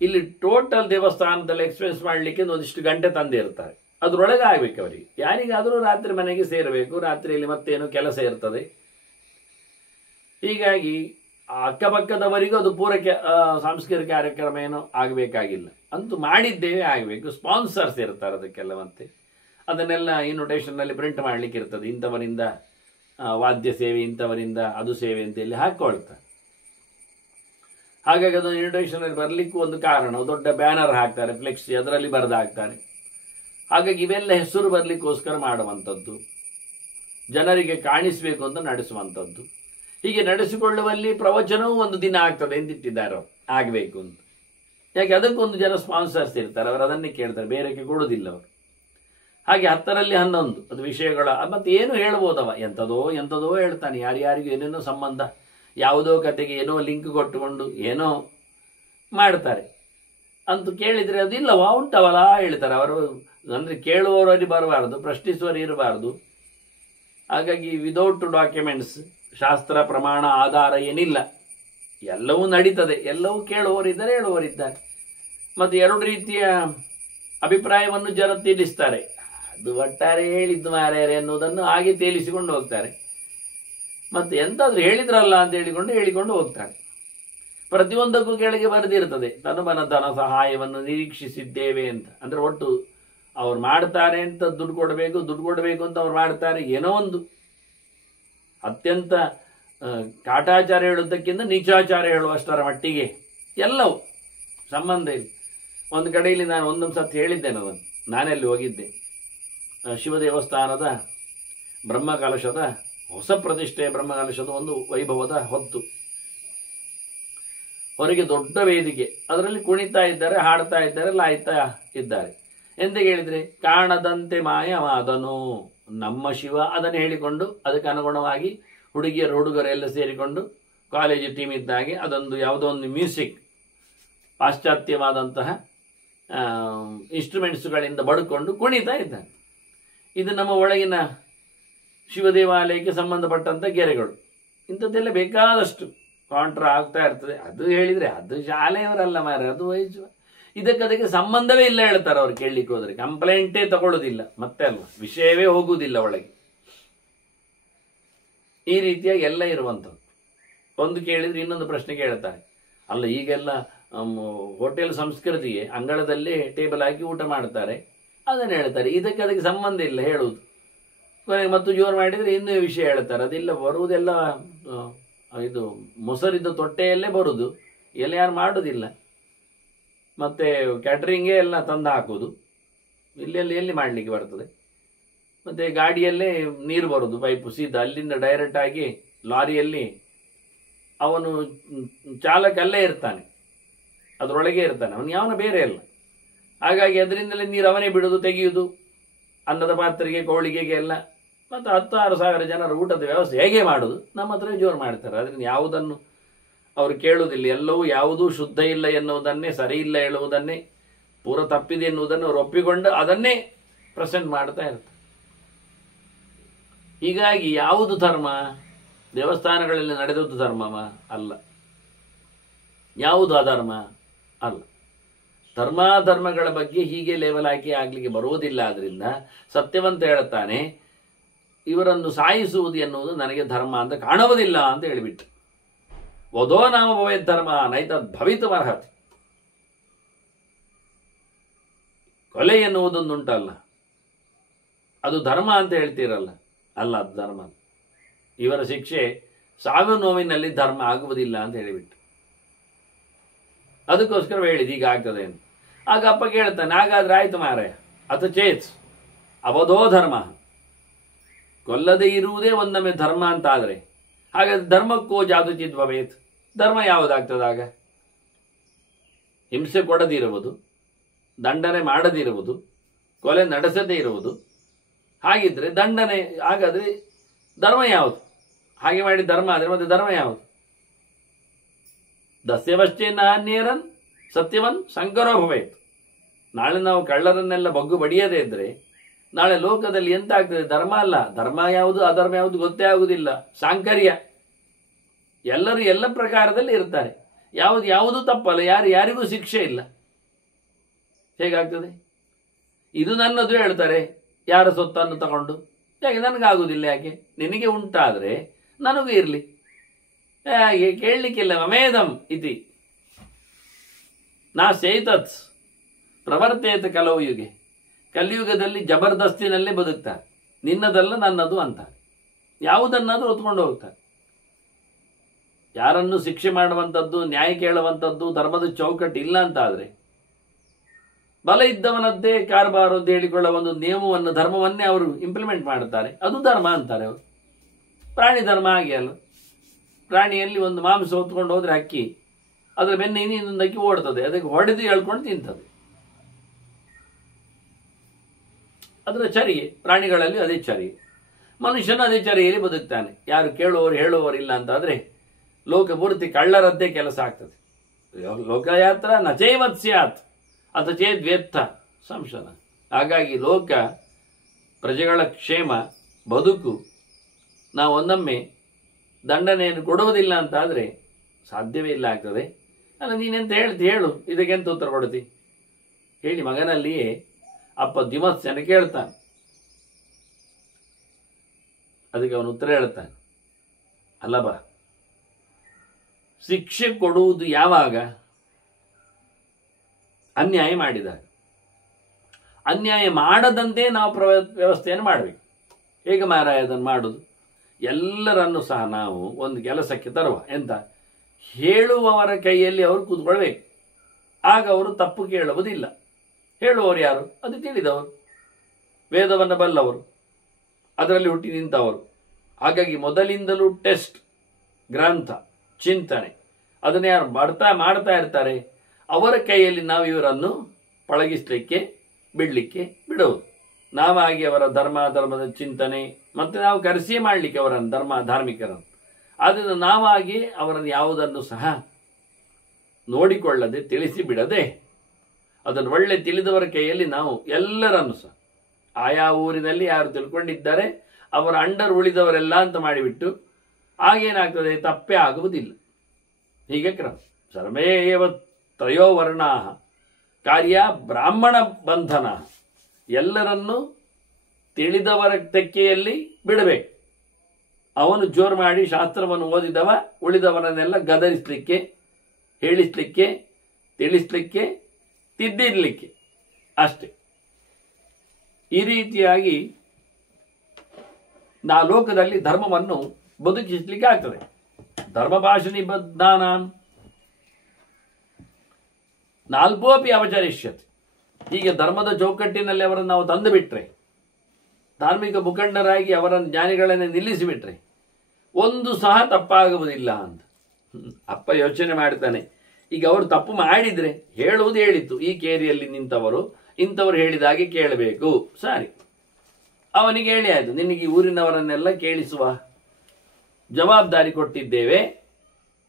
ಇಲ್ಲಿ ಟೋಟಲ್ ದೇವಸ್ಥಾನದಲ್ಲಿ ಎಕ್ಸ್ಪೆನ್ಸ್ ಮಾಡಲಿಕ್ಕೆ ಒಂದಿಷ್ಟು ಗಂಟೆ ತಂದೆ ಇರ್ತಾರೆ. ಅದರೊಳಗೆ ಆಗಬೇಕು ಅವರಿಗೆ. ಯಾರಿಗಾದರೂ ರಾತ್ರಿ ಮನೆಗೆ ಸೇರಬೇಕು, ರಾತ್ರಿಯಲ್ಲಿ ಮತ್ತೇನು ಕೆಲಸ ಇರ್ತದೆ. ಹೀಗಾಗಿ ಅಕ್ಕಪಕ್ಕದವರಿಗೂ ಅದು ಪೂರೈಕೆ ಸಾಂಸ್ಕೃತಿಕ ಕಾರ್ಯಕ್ರಮ ಏನೋ ಆಗಬೇಕಾಗಿಲ್ಲ. ಅಂತೂ ಮಾಡಿದ್ದೇವೆ ಆಗಬೇಕು. ಸ್ಪಾನ್ಸರ್ಸ್ ಇರ್ತಾರೆ ಅದಕ್ಕೆಲ್ಲ. ಮತ್ತೆ ಅದನ್ನೆಲ್ಲ ಇನ್ವಿಟೇಷನ್ನಲ್ಲಿ ಪ್ರಿಂಟ್ ಮಾಡಲಿಕ್ಕೆ ಇರ್ತದೆ. ಇಂಥವರಿಂದ ವಾದ್ಯ ಸೇವೆ, ಇಂಥವರಿಂದ ಅದು ಸೇವೆ ಅಂತೇಳಿ ಹಾಕ್ಕೊಳ್ತಾರೆ. ಹಾಗಾಗಿ ಅದು ಇನ್ವಿಟೇಷನಲ್ಲಿ ಬರಲಿಕ್ಕೂ ಒಂದು ಕಾರಣ, ದೊಡ್ಡ ಬ್ಯಾನರ್ ಹಾಕ್ತಾರೆ, ಫ್ಲೆಕ್ಸಿ, ಅದರಲ್ಲಿ ಬರೆದು ಹಾಕ್ತಾರೆ. ಹಾಗಾಗಿ ಇವೆಲ್ಲ ಹೆಸರು ಬರಲಿಕ್ಕೋಸ್ಕರ ಮಾಡುವಂಥದ್ದು, ಜನರಿಗೆ ಕಾಣಿಸಬೇಕು ಅಂತ ನಡೆಸುವಂಥದ್ದು. ಹೀಗೆ ನಡೆಸಿಕೊಳ್ಳುವಲ್ಲಿ ಪ್ರವಚನವೂ ಒಂದು ದಿನ ಆಗ್ತದೆ ಎಂದಿಟ್ಟಿದ್ದಾರೆ ಅವರು, ಆಗಬೇಕು ಅಂತ. ಯಾಕೆ? ಅದಕ್ಕೊಂದು ಜನ ಸ್ಪಾನ್ಸರ್ಸ್ ಇರ್ತಾರೆ, ಅವರು ಅದನ್ನೇ ಕೇಳ್ತಾರೆ, ಬೇರೆಕ್ಕೆ ಕೊಡೋದಿಲ್ಲ ಅವರು. ಹಾಗೆ 10ರಲ್ಲಿ 11 ಅದು ವಿಷಯಗಳ. ಮತ್ತು ಏನು ಹೇಳ್ಬೋದವ, ಎಂಥದೋ ಹೇಳ್ತಾನೆ, ಯಾರ್ಯಾರಿಗೂ ಏನೇನೋ ಸಂಬಂಧ, ಯಾವುದೋ ಕತೆಗೆ ಏನೋ ಲಿಂಕ್ ಕೊಟ್ಟುಕೊಂಡು ಏನೋ ಮಾಡ್ತಾರೆ. ಅಂತೂ ಕೇಳಿದರೆ ಅದಿಲ್ಲವಾ ಉಂಟವಲ್ಲ ಹೇಳ್ತಾರೆ ಅವರು. ಅಂದರೆ ಕೇಳುವವರಲ್ಲಿ ಬರಬಾರ್ದು, ಪ್ರಶ್ನಿಸುವವರು ಇರಬಾರ್ದು. ಹಾಗಾಗಿ ವಿದೌಟ್ ಡಾಕ್ಯುಮೆಂಟ್ಸ್, ಶಾಸ್ತ್ರ ಪ್ರಮಾಣ ಆಧಾರ ಏನಿಲ್ಲ, ಎಲ್ಲವೂ ನಡೀತದೆ. ಎಲ್ಲವೂ ಕೇಳುವವರಿದ್ದಾರೆ, ಹೇಳುವವರಿದ್ದಾರೆ. ಮತ್ತು 2 ರೀತಿಯ ಅಭಿಪ್ರಾಯವನ್ನು ಜನ ತಿಳಿಸ್ತಾರೆ. ಅದು ಒಟ್ಟಾರೆ ಹೇಳಿದ್ದು ಮಾರ್ಯಾರೆ ಅನ್ನೋದನ್ನು ಹಾಗೆ ತೇಲಿಸಿಕೊಂಡು ಹೋಗ್ತಾರೆ. ಮತ್ತು ಎಂತಾದ್ರೂ ಹೇಳಿದ್ರಲ್ಲ ಅಂತ ಹೇಳಿಕೊಂಡು ಹೋಗ್ತಾರೆ. ಪ್ರತಿಯೊಂದಕ್ಕೂ ಕೆಳಗೆ ಬರೆದಿರ್ತದೆ ತನುಮನ ಧನ ಸಹಾಯವನ್ನು ನಿರೀಕ್ಷಿಸಿದ್ದೇವೆ ಅಂತ. ಅಂದರೆ ಒಟ್ಟು ಅವ್ರು ಮಾಡ್ತಾರೆ ಅಂತ ದುಡ್ಡು ಕೊಡಬೇಕು ಅಂತ ಅವ್ರು ಮಾಡ್ತಾರೆ. ಏನೋ ಒಂದು ಅತ್ಯಂತ ಕಾಟಾಚಾರ ಹೇಳುವುದಕ್ಕಿಂತ ನೀಚಾಚಾರ ಹೇಳುವಷ್ಟರ ಮಟ್ಟಿಗೆ ಎಲ್ಲವೂ ಸಂಬಂಧ ಇಲ್ಲ. ಒಂದು ಕಡೆಯಲ್ಲಿ ನಾನು ಒಂದೊಂದು ಸತಿ ಹೇಳಿದ್ದೇನೆ ಅದನ್ನು. ನಾನೆಲ್ಲಿ ಹೋಗಿದ್ದೆ, ಶಿವ ದೇವಸ್ಥಾನದ ಬ್ರಹ್ಮಕಲಶದ ಹೊಸ ಪ್ರತಿಷ್ಠೆಯ ಬ್ರಹ್ಮಕಲಶದ ಒಂದು ವೈಭವದ ಹೊತ್ತು, ಹೊರಗೆ ದೊಡ್ಡ ವೇದಿಕೆ, ಅದರಲ್ಲಿ ಕುಣಿತಾ ಇದ್ದಾರೆ, ಹಾಡ್ತಾ ಇದ್ದಾರೆ, ಲಾಯ್ತಾ ಇದ್ದಾರೆ. ಎಂತ ಹೇಳಿದ್ರೆ, ಕಾಣದಂತೆ ಮಾಯವಾದನು ನಮ್ಮ ಶಿವ. ಅದನ್ನು ಹೇಳಿಕೊಂಡು ಅದಕ್ಕೆ ಅನುಗುಣವಾಗಿ ಹುಡುಗರು ಎಲ್ಲ ಸೇರಿಕೊಂಡು ಕಾಲೇಜು ಟೀಮ್ ಇದ್ದಾಗೆ ಅದೊಂದು ಯಾವುದೋ ಒಂದು ಮ್ಯೂಸಿಕ್, ಪಾಶ್ಚಾತ್ಯವಾದಂತಹ ಇನ್ಸ್ಟ್ರೂಮೆಂಟ್ಸ್ಗಳಿಂದ ಬಡ್ಕೊಂಡು ಕುಣಿತಾ ಇದ್ದಾನೆ. ಇದು ನಮ್ಮ ಒಳಗಿನ ಶಿವ ದೇವಾಲಯಕ್ಕೆ ಸಂಬಂಧಪಟ್ಟಂಥ ಗೆರೆಗಳು. ಇಂಥದ್ದೆಲ್ಲ ಬೇಕಾದಷ್ಟು ಕಾಂಟ್ರಾ ಆಗ್ತಾ ಇರ್ತದೆ. ಅದು ಹೇಳಿದರೆ ಅದು ಶಾಲೆಯವರಲ್ಲ ಮಾರೆ, ಅದು ವಯಸ್ಸು, ಇದಕ್ಕೆ ಸಂಬಂಧವೇ ಇಲ್ಲ ಹೇಳ್ತಾರೆ ಅವ್ರು. ಕೇಳಲಿಕ್ಕೆ ಹೋದರೆ ಕಂಪ್ಲೇಂಟೇ ತಗೊಳ್ಳೋದಿಲ್ಲ, ಮತ್ತೆ ಅಲ್ವಾ, ವಿಷಯವೇ ಹೋಗುವುದಿಲ್ಲ ಒಳಗೆ. ಈ ರೀತಿಯಾಗಿ ಎಲ್ಲ ಇರುವಂಥದ್ದು. ಒಂದು ಕೇಳಿದ್ರೆ ಇನ್ನೊಂದು ಪ್ರಶ್ನೆ ಕೇಳ್ತಾರೆ. ಅಲ್ಲ, ಈಗೆಲ್ಲ ಹೋಟೆಲ್ ಸಂಸ್ಕೃತಿಯೇ ಅಂಗಳದಲ್ಲೇ ಟೇಬಲ್ ಹಾಕಿ ಊಟ ಮಾಡ್ತಾರೆ, ಅದನ್ನು ಹೇಳ್ತಾರೆ. ಅದಕ್ಕೆ ಸಂಬಂಧ ಇಲ್ಲ ಹೇಳುವುದು. ಕೊನೆಗೆ ಮತ್ತು ಜೋರು ಮಾಡಿದರೆ ಇನ್ನೂ ವಿಷಯ ಹೇಳ್ತಾರೆ. ಅದೆಲ್ಲ ಬರುವುದೆಲ್ಲ ಇದು ಮೊಸರಿದ್ದು ತೊಟ್ಟೆಯಲ್ಲೇ ಬರುವುದು, ಎಲ್ಲ ಯಾರು ಮಾಡೋದಿಲ್ಲ. ಮತ್ತು ಕ್ಯಾಟ್ರಿಂಗೇ ಎಲ್ಲ ತಂದು ಹಾಕೋದು, ಎಲ್ಲಿ ಮಾಡಲಿಕ್ಕೆ ಬರ್ತದೆ. ಮತ್ತು ಗಾಡಿಯಲ್ಲೇ ನೀರು ಬರೋದು, ಪೈಪು ಸೀದಾ ಅಲ್ಲಿಂದ ಡೈರೆಕ್ಟ್ ಆಗಿ ಲಾರಿಯಲ್ಲಿ ಅವನು ಚಾಲಕ ಅಲ್ಲೇ ಇರ್ತಾನೆ, ಅದರೊಳಗೆ ಇರ್ತಾನೆ, ಅವನು ಯಾವನ ಬೇರೆ ಅಲ್ಲ. ಹಾಗಾಗಿ ಅದರಿಂದಲೇ ನೀರು ಅವನೇ ಬಿಡೋದು, ತೆಗೆಯುವುದು, ಅನ್ನದ ಪಾತ್ರೆಗೆ ಕೋಳಿಗೆಗೆ ಎಲ್ಲ. ಮತ್ತು 10,000 ಜನರ ಊಟದ ವ್ಯವಸ್ಥೆ ಹೇಗೆ ಮಾಡೋದು, ನಮ್ಮ ಹತ್ರ ಜೋರು ಮಾಡ್ತಾರೆ. ಅದರಿಂದ ಯಾವುದನ್ನು ಅವರು ಕೇಳುವುದಿಲ್ಲ. ಎಲ್ಲವೂ ಯಾವುದೂ ಶುದ್ಧ ಇಲ್ಲ ಎನ್ನುವುದನ್ನೇ, ಸರಿ ಇಲ್ಲ ಹೇಳುವುದನ್ನೇ, ಪೂರ ತಪ್ಪಿದೆ ಎನ್ನುವುದನ್ನು ಅವರು ಒಪ್ಪಿಕೊಂಡು ಅದನ್ನೇ ಪ್ರೆಸೆಂಟ್ ಮಾಡ್ತಾ ಇರ್ತಾರೆ. ಹೀಗಾಗಿ ಯಾವುದು ಧರ್ಮ? ದೇವಸ್ಥಾನಗಳಲ್ಲಿ ನಡೆದದ್ದು ಧರ್ಮವ? ಅಲ್ಲ. ಯಾವುದು ಅಧರ್ಮ? ಅಲ್ಲ. ಧರ್ಮಾಧರ್ಮಗಳ ಬಗ್ಗೆ ಹೀಗೆ ಲೇವಲ್ ಹಾಕಿ ಆಗ್ಲಿಕ್ಕೆ ಬರುವುದಿಲ್ಲ. ಆದ್ರಿಂದ ಸತ್ಯವಂತ ಹೇಳ್ತಾನೆ, ಇವರನ್ನು ಸಾಯಿಸುವುದು ಎನ್ನುವುದು ನನಗೆ ಧರ್ಮ ಅಂತ ಕಾಣುವುದಿಲ್ಲ ಅಂತ ಹೇಳಿಬಿಟ್ಟು. ವಧೋ ನಾಮ ಭವೇತ್ ಧರ್ಮ ನೈತದ್ ಭವಿತುಮರ್ಹತಿ. ಕೊಲೆ ಎನ್ನುವುದೊಂದುಂಟಲ್ಲ, ಅದು ಧರ್ಮ ಅಂತ ಹೇಳ್ತೀರಲ್ಲ, ಅಲ್ಲ, ಅದು ಧರ್ಮ. ಇವರ ಶಿಕ್ಷೆ ಸಾವಿನ ನೋವಿನಲ್ಲಿ ಧರ್ಮ ಆಗುವುದಿಲ್ಲ ಅಂತ ಹೇಳಿಬಿಟ್ಟು. ಅದಕ್ಕೋಸ್ಕರ ಹೇಳಿದ್ದು ಈಗ ಆಗ್ತದೆ ಅಂತ. ಆಗ ಅಪ್ಪ ಕೇಳ್ತಾನೆ, ಹಾಗಾದ್ರೆ ಆಯ್ತು ಮಾರಾಯ, ಅಥ ಚೇತ್ ಅವಧೋ ಧರ್ಮ, ಕೊಲ್ಲದೆ ಇರುವುದೇ ಒಂದೊಮ್ಮೆ ಧರ್ಮ ಅಂತ ಆದರೆ ಹಾಗಾದ್ರೆ ಧರ್ಮಕ್ಕೋ ಜಾದುಚಿತ್ ಭವೇತ್, ಧರ್ಮ ಯಾವುದಾಗ್ತದಾಗ? ಹಿಂಸೆ ಕೊಡದಿರುವುದು, ದಂಡನೆ ಮಾಡದಿರುವುದು, ಕೊಲೆ ನಡೆಸದೇ ಇರುವುದು. ಹಾಗಿದ್ರೆ ದಂಡನೆ, ಹಾಗಾದ್ರೆ ಧರ್ಮ ಯಾವುದು? ಹಾಗೆ ಮಾಡಿ ಧರ್ಮ ಆದರೆ ಮತ್ತೆ ಧರ್ಮ ಯಾವುದು? ದಸ್ಯವಶ್ಚೇನ ನೇರನ್ ಸತ್ಯವನ್ ಸಂಕರೋ ಭವೇತ್. ನಾಳೆ ನಾವು ಕಳ್ಳರನ್ನೆಲ್ಲ ಬಗ್ಗು ಬಡಿಯದೇ ಇದ್ರೆ ನಾಳೆ ಲೋಕದಲ್ಲಿ ಎಂತ ಆಗ್ತದೆ? ಧರ್ಮ ಅಲ್ಲ, ಧರ್ಮ ಯಾವುದು ಅಧರ್ಮ ಯಾವುದು ಗೊತ್ತೇ ಆಗುವುದಿಲ್ಲ, ಸಾಂಕರ್ಯ. ಎಲ್ಲರೂ ಎಲ್ಲ ಪ್ರಕಾರದಲ್ಲಿ ಇರ್ತಾರೆ, ಯಾವುದು ತಪ್ಪಲ್ಲ, ಯಾರಿಗೂ ಶಿಕ್ಷೆ ಇಲ್ಲ. ಹೇಗಾಗ್ತದೆ? ಇದು ನನ್ನದು ಹೇಳ್ತಾರೆ, ಯಾರ ಸೊತ್ತನ್ನು ತಗೊಂಡು. ಯಾಕೆ ನನಗಾಗುವುದಿಲ್ಲ? ಯಾಕೆ? ನಿನಗೆ ಉಂಟಾದರೆ ನನಗೂ ಇರಲಿ. ಹಾಗೆ ಕೇಳಲಿಕ್ಕಿಲ್ಲ. ಮಮೇದಂ ಇತಿ ನಾ ಸೇತತ್ ಪ್ರವರ್ತೇತ ಕಲವು ಯುಗೆ. ಕಲಿಯುಗದಲ್ಲಿ ಜಬರ್ದಸ್ತಿನಲ್ಲೇ ಬದುಕ್ತಾರೆ. ನಿನ್ನದಲ್ಲ ನನ್ನದು ಅಂತಾರೆ. ಯಾವುದನ್ನಾದರೂ ಹೊತ್ಕೊಂಡು ಹೋಗ್ತಾರೆ. ಯಾರನ್ನು ಶಿಕ್ಷೆ ಮಾಡುವಂಥದ್ದು, ನ್ಯಾಯ ಕೇಳುವಂಥದ್ದು ಧರ್ಮದ ಚೌಕಟ್ಟು ಇಲ್ಲ ಅಂತಾದರೆ, ಬಲ ಇದ್ದವನದ್ದೇ ಕಾರ್ಬಾರು ಅಂತ ಹೇಳಿಕೊಳ್ಳುವ ಒಂದು ನಿಯಮವನ್ನು, ಧರ್ಮವನ್ನೇ ಅವರು ಇಂಪ್ಲಿಮೆಂಟ್ ಮಾಡುತ್ತಾರೆ. ಅದು ಧರ್ಮ ಅಂತಾರೆ ಅವರು. ಪ್ರಾಣಿ ಧರ್ಮ ಹಾಗೆ ಅಲ್ಲ. ಪ್ರಾಣಿಯಲ್ಲಿ ಒಂದು ಮಾಂಸ ಹೊತ್ಕೊಂಡು ಹೋದರೆ ಹಕ್ಕಿ, ಅದರ ಬೆನ್ನ ಇನ್ನೊಂದು ಹಕ್ಕಿ ಓಡ್ತದೆ, ಅದಕ್ಕೆ ಹೊಡೆದು ಹೇಳ್ಕೊಂಡು ತಿಂತದೆ. ಅದರ ಚರ್ಯೆ. ಪ್ರಾಣಿಗಳಲ್ಲಿ ಅದೇ ಚರ್ಯೆ. ಮನುಷ್ಯನು ಅದೇ ಚರ್ಯೆಯಲ್ಲಿ ಬದುಕ್ತಾನೆ. ಯಾರು ಕೇಳುವವರು ಹೇಳುವವರಿಲ್ಲ ಅಂತಾದರೆ ಲೋಕ ಪೂರ್ತಿ ಕಳ್ಳರದ್ದೇ ಕೆಲಸ ಆಗ್ತದೆ. ಲೋಕಯಾತ್ರ ನಚೈವತ್ ಸ್ಯಾತ್ ಅಥ ಚೇದ್ ವ್ಯರ್ಥ ಸಂಶನ. ಹಾಗಾಗಿ ಲೋಕ, ಪ್ರಜೆಗಳ ಕ್ಷೇಮ, ಬದುಕು, ನಾವು ಒಂದೊಮ್ಮೆ ದಂಡನೆಯನ್ನು ಕೊಡುವುದಿಲ್ಲ ಅಂತಾದರೆ ಸಾಧ್ಯವೇ ಇಲ್ಲ ಆಗ್ತದೆ. ಅಲ್ಲ, ನೀನೆಂತ ಹೇಳು, ಇದಕ್ಕೆಂತ ಉತ್ತರ ಕೊಡ್ತಿ ಹೇಳಿ. ಮಗನಲ್ಲಿಯೇ ಅಪ್ಪ ದ್ಯುಮತ್ಸ್ಯನ ಕೇಳ್ತಾನೆ. ಅದಕ್ಕೆ ಅವನು ಉತ್ತರ ಹೇಳ್ತಾನೆ, ಅಲ್ಲಬ, ಶಿಕ್ಷೆ ಕೊಡುವುದು ಯಾವಾಗ? ಅನ್ಯಾಯ ಮಾಡಿದಾಗ. ಅನ್ಯಾಯ ಮಾಡದಂತೆ ನಾವು ವ್ಯವಸ್ಥೆಯನ್ನು ಮಾಡಬೇಕು. ಹೇಗೆ ಮಾರಾಯ ಅದನ್ನು ಮಾಡುವುದು? ಎಲ್ಲರನ್ನು ಸಹ ನಾವು ಒಂದು ಕೆಲಸಕ್ಕೆ ತರುವ. ಎಂತ? ಹೇಳುವವರ ಕೈಯಲ್ಲಿ ಅವರು ಕೂತ್ಕೊಳ್ಬೇಕು. ಆಗ ಅವರು ತಪ್ಪು ಕೇಳುವುದಿಲ್ಲ. ಹೇಳುವವರು ಯಾರು? ಅದು ತಿಳಿದವರು, ವೇದವನ್ನು ಬಲ್ಲವರು, ಅದರಲ್ಲಿ ಹುಟ್ಟಿ ನಿಂತವರು. ಹಾಗಾಗಿ ಮೊದಲಿಂದಲೂ ಟೆಸ್ಟ್, ಗ್ರಂಥ, ಚಿಂತನೆ, ಅದನ್ನು ಯಾರು ಮಾಡ್ತಾ ಇರ್ತಾರೆ, ಅವರ ಕೈಯಲ್ಲಿ ನಾವು ಇವರನ್ನು ಪಳಗಿಸ್ಲಿಕ್ಕೆ ಬಿಡಲಿಕ್ಕೆ ಬಿಡುವುದು. ನಾವಾಗಿ ಅವರ ಧರ್ಮದ ಚಿಂತನೆ ಮತ್ತು ನಾವು ಕರೆಸಿಯೇ ಮಾಡಲಿಕ್ಕೆ ಅವರನ್ನು ಧಾರ್ಮಿಕರನ್ನು. ಆದ್ದರಿಂದ ನಾವಾಗಿ ಅವರನ್ನು ಯಾವುದನ್ನು ಸಹ ನೋಡಿಕೊಳ್ಳದೆ, ತಿಳಿಸಿ ಬಿಡದೆ, ಅದನ್ನು ಒಳ್ಳೆ ತಿಳಿದವರ ಕೈಯಲ್ಲಿ ನಾವು ಎಲ್ಲರನ್ನು ಸಹ ಆಯಾ ಊರಿನಲ್ಲಿ ಯಾರು ತಿಳ್ಕೊಂಡಿದ್ದಾರೆ ಅವರ ಅಂಡರ್ ಉಳಿದವರೆಲ್ಲ ಅಂತ ಮಾಡಿಬಿಟ್ಟು ಆಗೇನಾಗ್ತದೆ, ತಪ್ಪೇ ಆಗುವುದಿಲ್ಲ. ಹೀಗೆ ಕ್ರಮ. ಸರ್ವೇವ ತ್ರಯೋ ವರ್ಣಾ ಕಾರ್ಯ ಬ್ರಾಹ್ಮಣ ಬಂಧನ. ಎಲ್ಲರನ್ನೂ ತಿಳಿದವರ ತೆಕ್ಕೆಯಲ್ಲಿ ಬಿಡಬೇಕು. ಅವನು ಜೋರು ಮಾಡಿ ಶಾಸ್ತ್ರವನ್ನು ಓದಿದವ ಉಳಿದವರನ್ನೆಲ್ಲ ಗದರಿಸಲಿಕ್ಕೆ, ಹೇಳಿಸ್ಲಿಕ್ಕೆ, ತಿಳಿಸ್ಲಿಕ್ಕೆ, ತಿದ್ದಿರ್ಲಿಕ್ಕೆ ಅಷ್ಟೆ. ಈ ರೀತಿಯಾಗಿ ಲೋಕದಲ್ಲಿ ಧರ್ಮವನ್ನು ಬದುಕಿಸಲಿಕ್ಕೆ ಆಗ್ತದೆ. ಧರ್ಮ ಭಾಷಣಿ ಬದ್ಧಾನ ನಾಲ್ಕೋಪಿ ಅವಚರಿಷ್ಯತೆ. ಹೀಗೆ ಧರ್ಮದ ಚೌಕಟ್ಟಿನಲ್ಲಿ ಅವರನ್ನು ನಾವು ತಂದು ಬಿಟ್ರೆ, ಧಾರ್ಮಿಕ ಮುಖಂಡರಾಗಿ ಅವರ ಜ್ಞಾನಿಗಳನ್ನು ನಿಲ್ಲಿಸಿಬಿಟ್ರೆ ಒಂದು ಸಹ ತಪ್ಪಾಗುವುದಿಲ್ಲ ಅಂತ ಅಪ್ಪ ಯೋಚನೆ ಮಾಡ್ತಾನೆ. ಈಗ ಅವರು ತಪ್ಪು ಮಾಡಿದ್ರೆ ಹೇಳುವುದು ಹೇಳಿತ್ತು, ಈ ಕೇರಿಯಲ್ಲಿ ನಿಂತವರು ಇಂಥವ್ರು ಹೇಳಿದಾಗೆ ಕೇಳಬೇಕು. ಸರಿ, ಅವನಿಗೆ ಹೇಳಿ ಆಯ್ತು, ನಿನಗೆ ಊರಿನವರನ್ನೆಲ್ಲ ಕೇಳಿಸುವ ಜವಾಬ್ದಾರಿ ಕೊಟ್ಟಿದ್ದೇವೆ,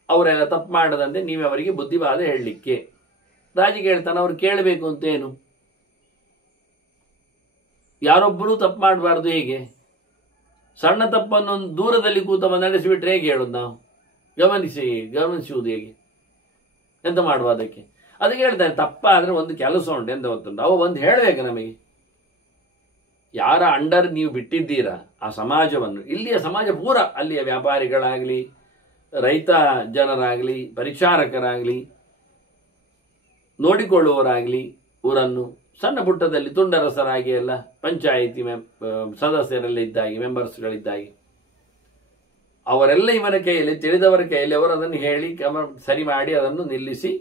ಅವರೆಲ್ಲ ತಪ್ಪು ಮಾಡದಂತೆ ನೀವೇ ಅವರಿಗೆ ಬುದ್ಧಿವಾದ ಹೇಳಲಿಕ್ಕೆ. ರಾಜಿಗೆ ಹೇಳ್ತಾನೆ, ಅವ್ರು ಕೇಳಬೇಕು ಅಂತೇನು? ಯಾರೊಬ್ಬರೂ ತಪ್ಪು ಮಾಡಬಾರ್ದು. ಹೇಗೆ ಸಣ್ಣ ತಪ್ಪನ್ನು ದೂರದಲ್ಲಿ ಕೂತವ ನಡೆಸಿಬಿಟ್ರೆ ಹೇಗೆ ಹೇಳೋದು ನಾವು? ಗಮನಿಸುವುದು ಹೇಗೆ? ಎಂತ ಮಾಡುವ ಅದಕ್ಕೆ ಹೇಳ್ತಾರೆ, ತಪ್ಪಾದ್ರೆ ಒಂದು ಕೆಲಸ ಉಂಟು ಎಂತ ಗೊತ್ತುಂಟು, ಅವ ಒಂದು ಹೇಳಬೇಕು ನಮಗೆ. ಯಾರ ಅಂಡರ್ ನೀವು ಬಿಟ್ಟಿದ್ದೀರಾ ಆ ಸಮಾಜವನ್ನು, ಇಲ್ಲಿಯ ಸಮಾಜ ಪೂರ, ಅಲ್ಲಿಯ ವ್ಯಾಪಾರಿಗಳಾಗಲಿ, ರೈತ ಜನರಾಗಲಿ, ಪರಿಚಾರಕರಾಗಲಿ, ನೋಡಿಕೊಳ್ಳುವವರಾಗಲಿ, ಊರನ್ನು ಸಣ್ಣ ಪುಟ್ಟದಲ್ಲಿ ತುಂಡರಸರಾಗಿ ಎಲ್ಲ ಪಂಚಾಯಿತಿ ಸದಸ್ಯರೆಲ್ಲ ಇದ್ದಾಗಿ, ಮೆಂಬರ್ಸ್ಗಳಿದ್ದಾಗಿ, ಅವರೆಲ್ಲ ಇವನ ಕೈಯಲ್ಲಿ, ತಿಳಿದವರ ಕೈಯಲ್ಲಿ ಅವರು ಅದನ್ನು ಹೇಳಿ ಸರಿ ಮಾಡಿ ಅದನ್ನು ನಿಲ್ಲಿಸಿ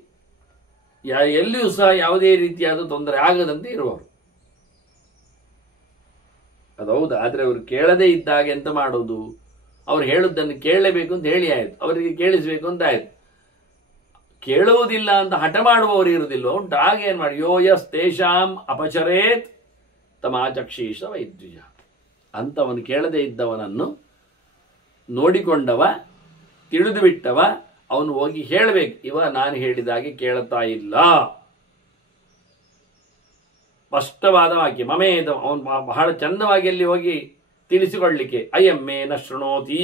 ಎಲ್ಲಿಯೂ ಸಹ ಯಾವುದೇ ರೀತಿಯಾದ ತೊಂದರೆ ಆಗದಂತೆ ಇರುವವರು. ಅದು ಹೌದು. ಆದರೆ ಅವರು ಕೇಳದೇ ಇದ್ದಾಗ ಎಂತ ಮಾಡೋದು? ಅವ್ರು ಹೇಳುವುದನ್ನು ಕೇಳಲೇಬೇಕು ಅಂತ ಹೇಳಿ ಆಯ್ತು, ಅವರಿಗೆ ಕೇಳಿಸ್ಬೇಕು ಅಂತ ಆಯ್ತು. ಕೇಳುವುದಿಲ್ಲ ಅಂತ ಹಠ ಮಾಡುವವರು ಇರುವುದಿಲ್ಲ ಉಂಟು. ಆಗ ಏನ್ ಮಾಡಿ, ಯೋ ಯಸ್ ತೇಷಾಂ ಅಪಚರೇತ್ ತಮಾಚಕ್ಷೀಷ ವೈದ್ಯುಜ. ಅಂತವನು ಕೇಳದೇ ಇದ್ದವನನ್ನು ನೋಡಿಕೊಂಡವ, ತಿಳಿದು ಬಿಟ್ಟವ, ಅವನು ಹೋಗಿ ಹೇಳಬೇಕು, ಇವ ನಾನು ಹೇಳಿದಾಗೆ ಕೇಳ್ತಾ ಇಲ್ಲ. ಸ್ಪಷ್ಟವಾದ ವಾಕ್ಯ ಮಮೇದ. ಅವನು ಬಹಳ ಚಂದವಾಗಿ ಅಲ್ಲಿ ಹೋಗಿ ತಿಳಿಸಿಕೊಳ್ಳಲಿಕ್ಕೆ, ಅಯಮ್ಮೇ ನ ಶೃಣೋತಿ,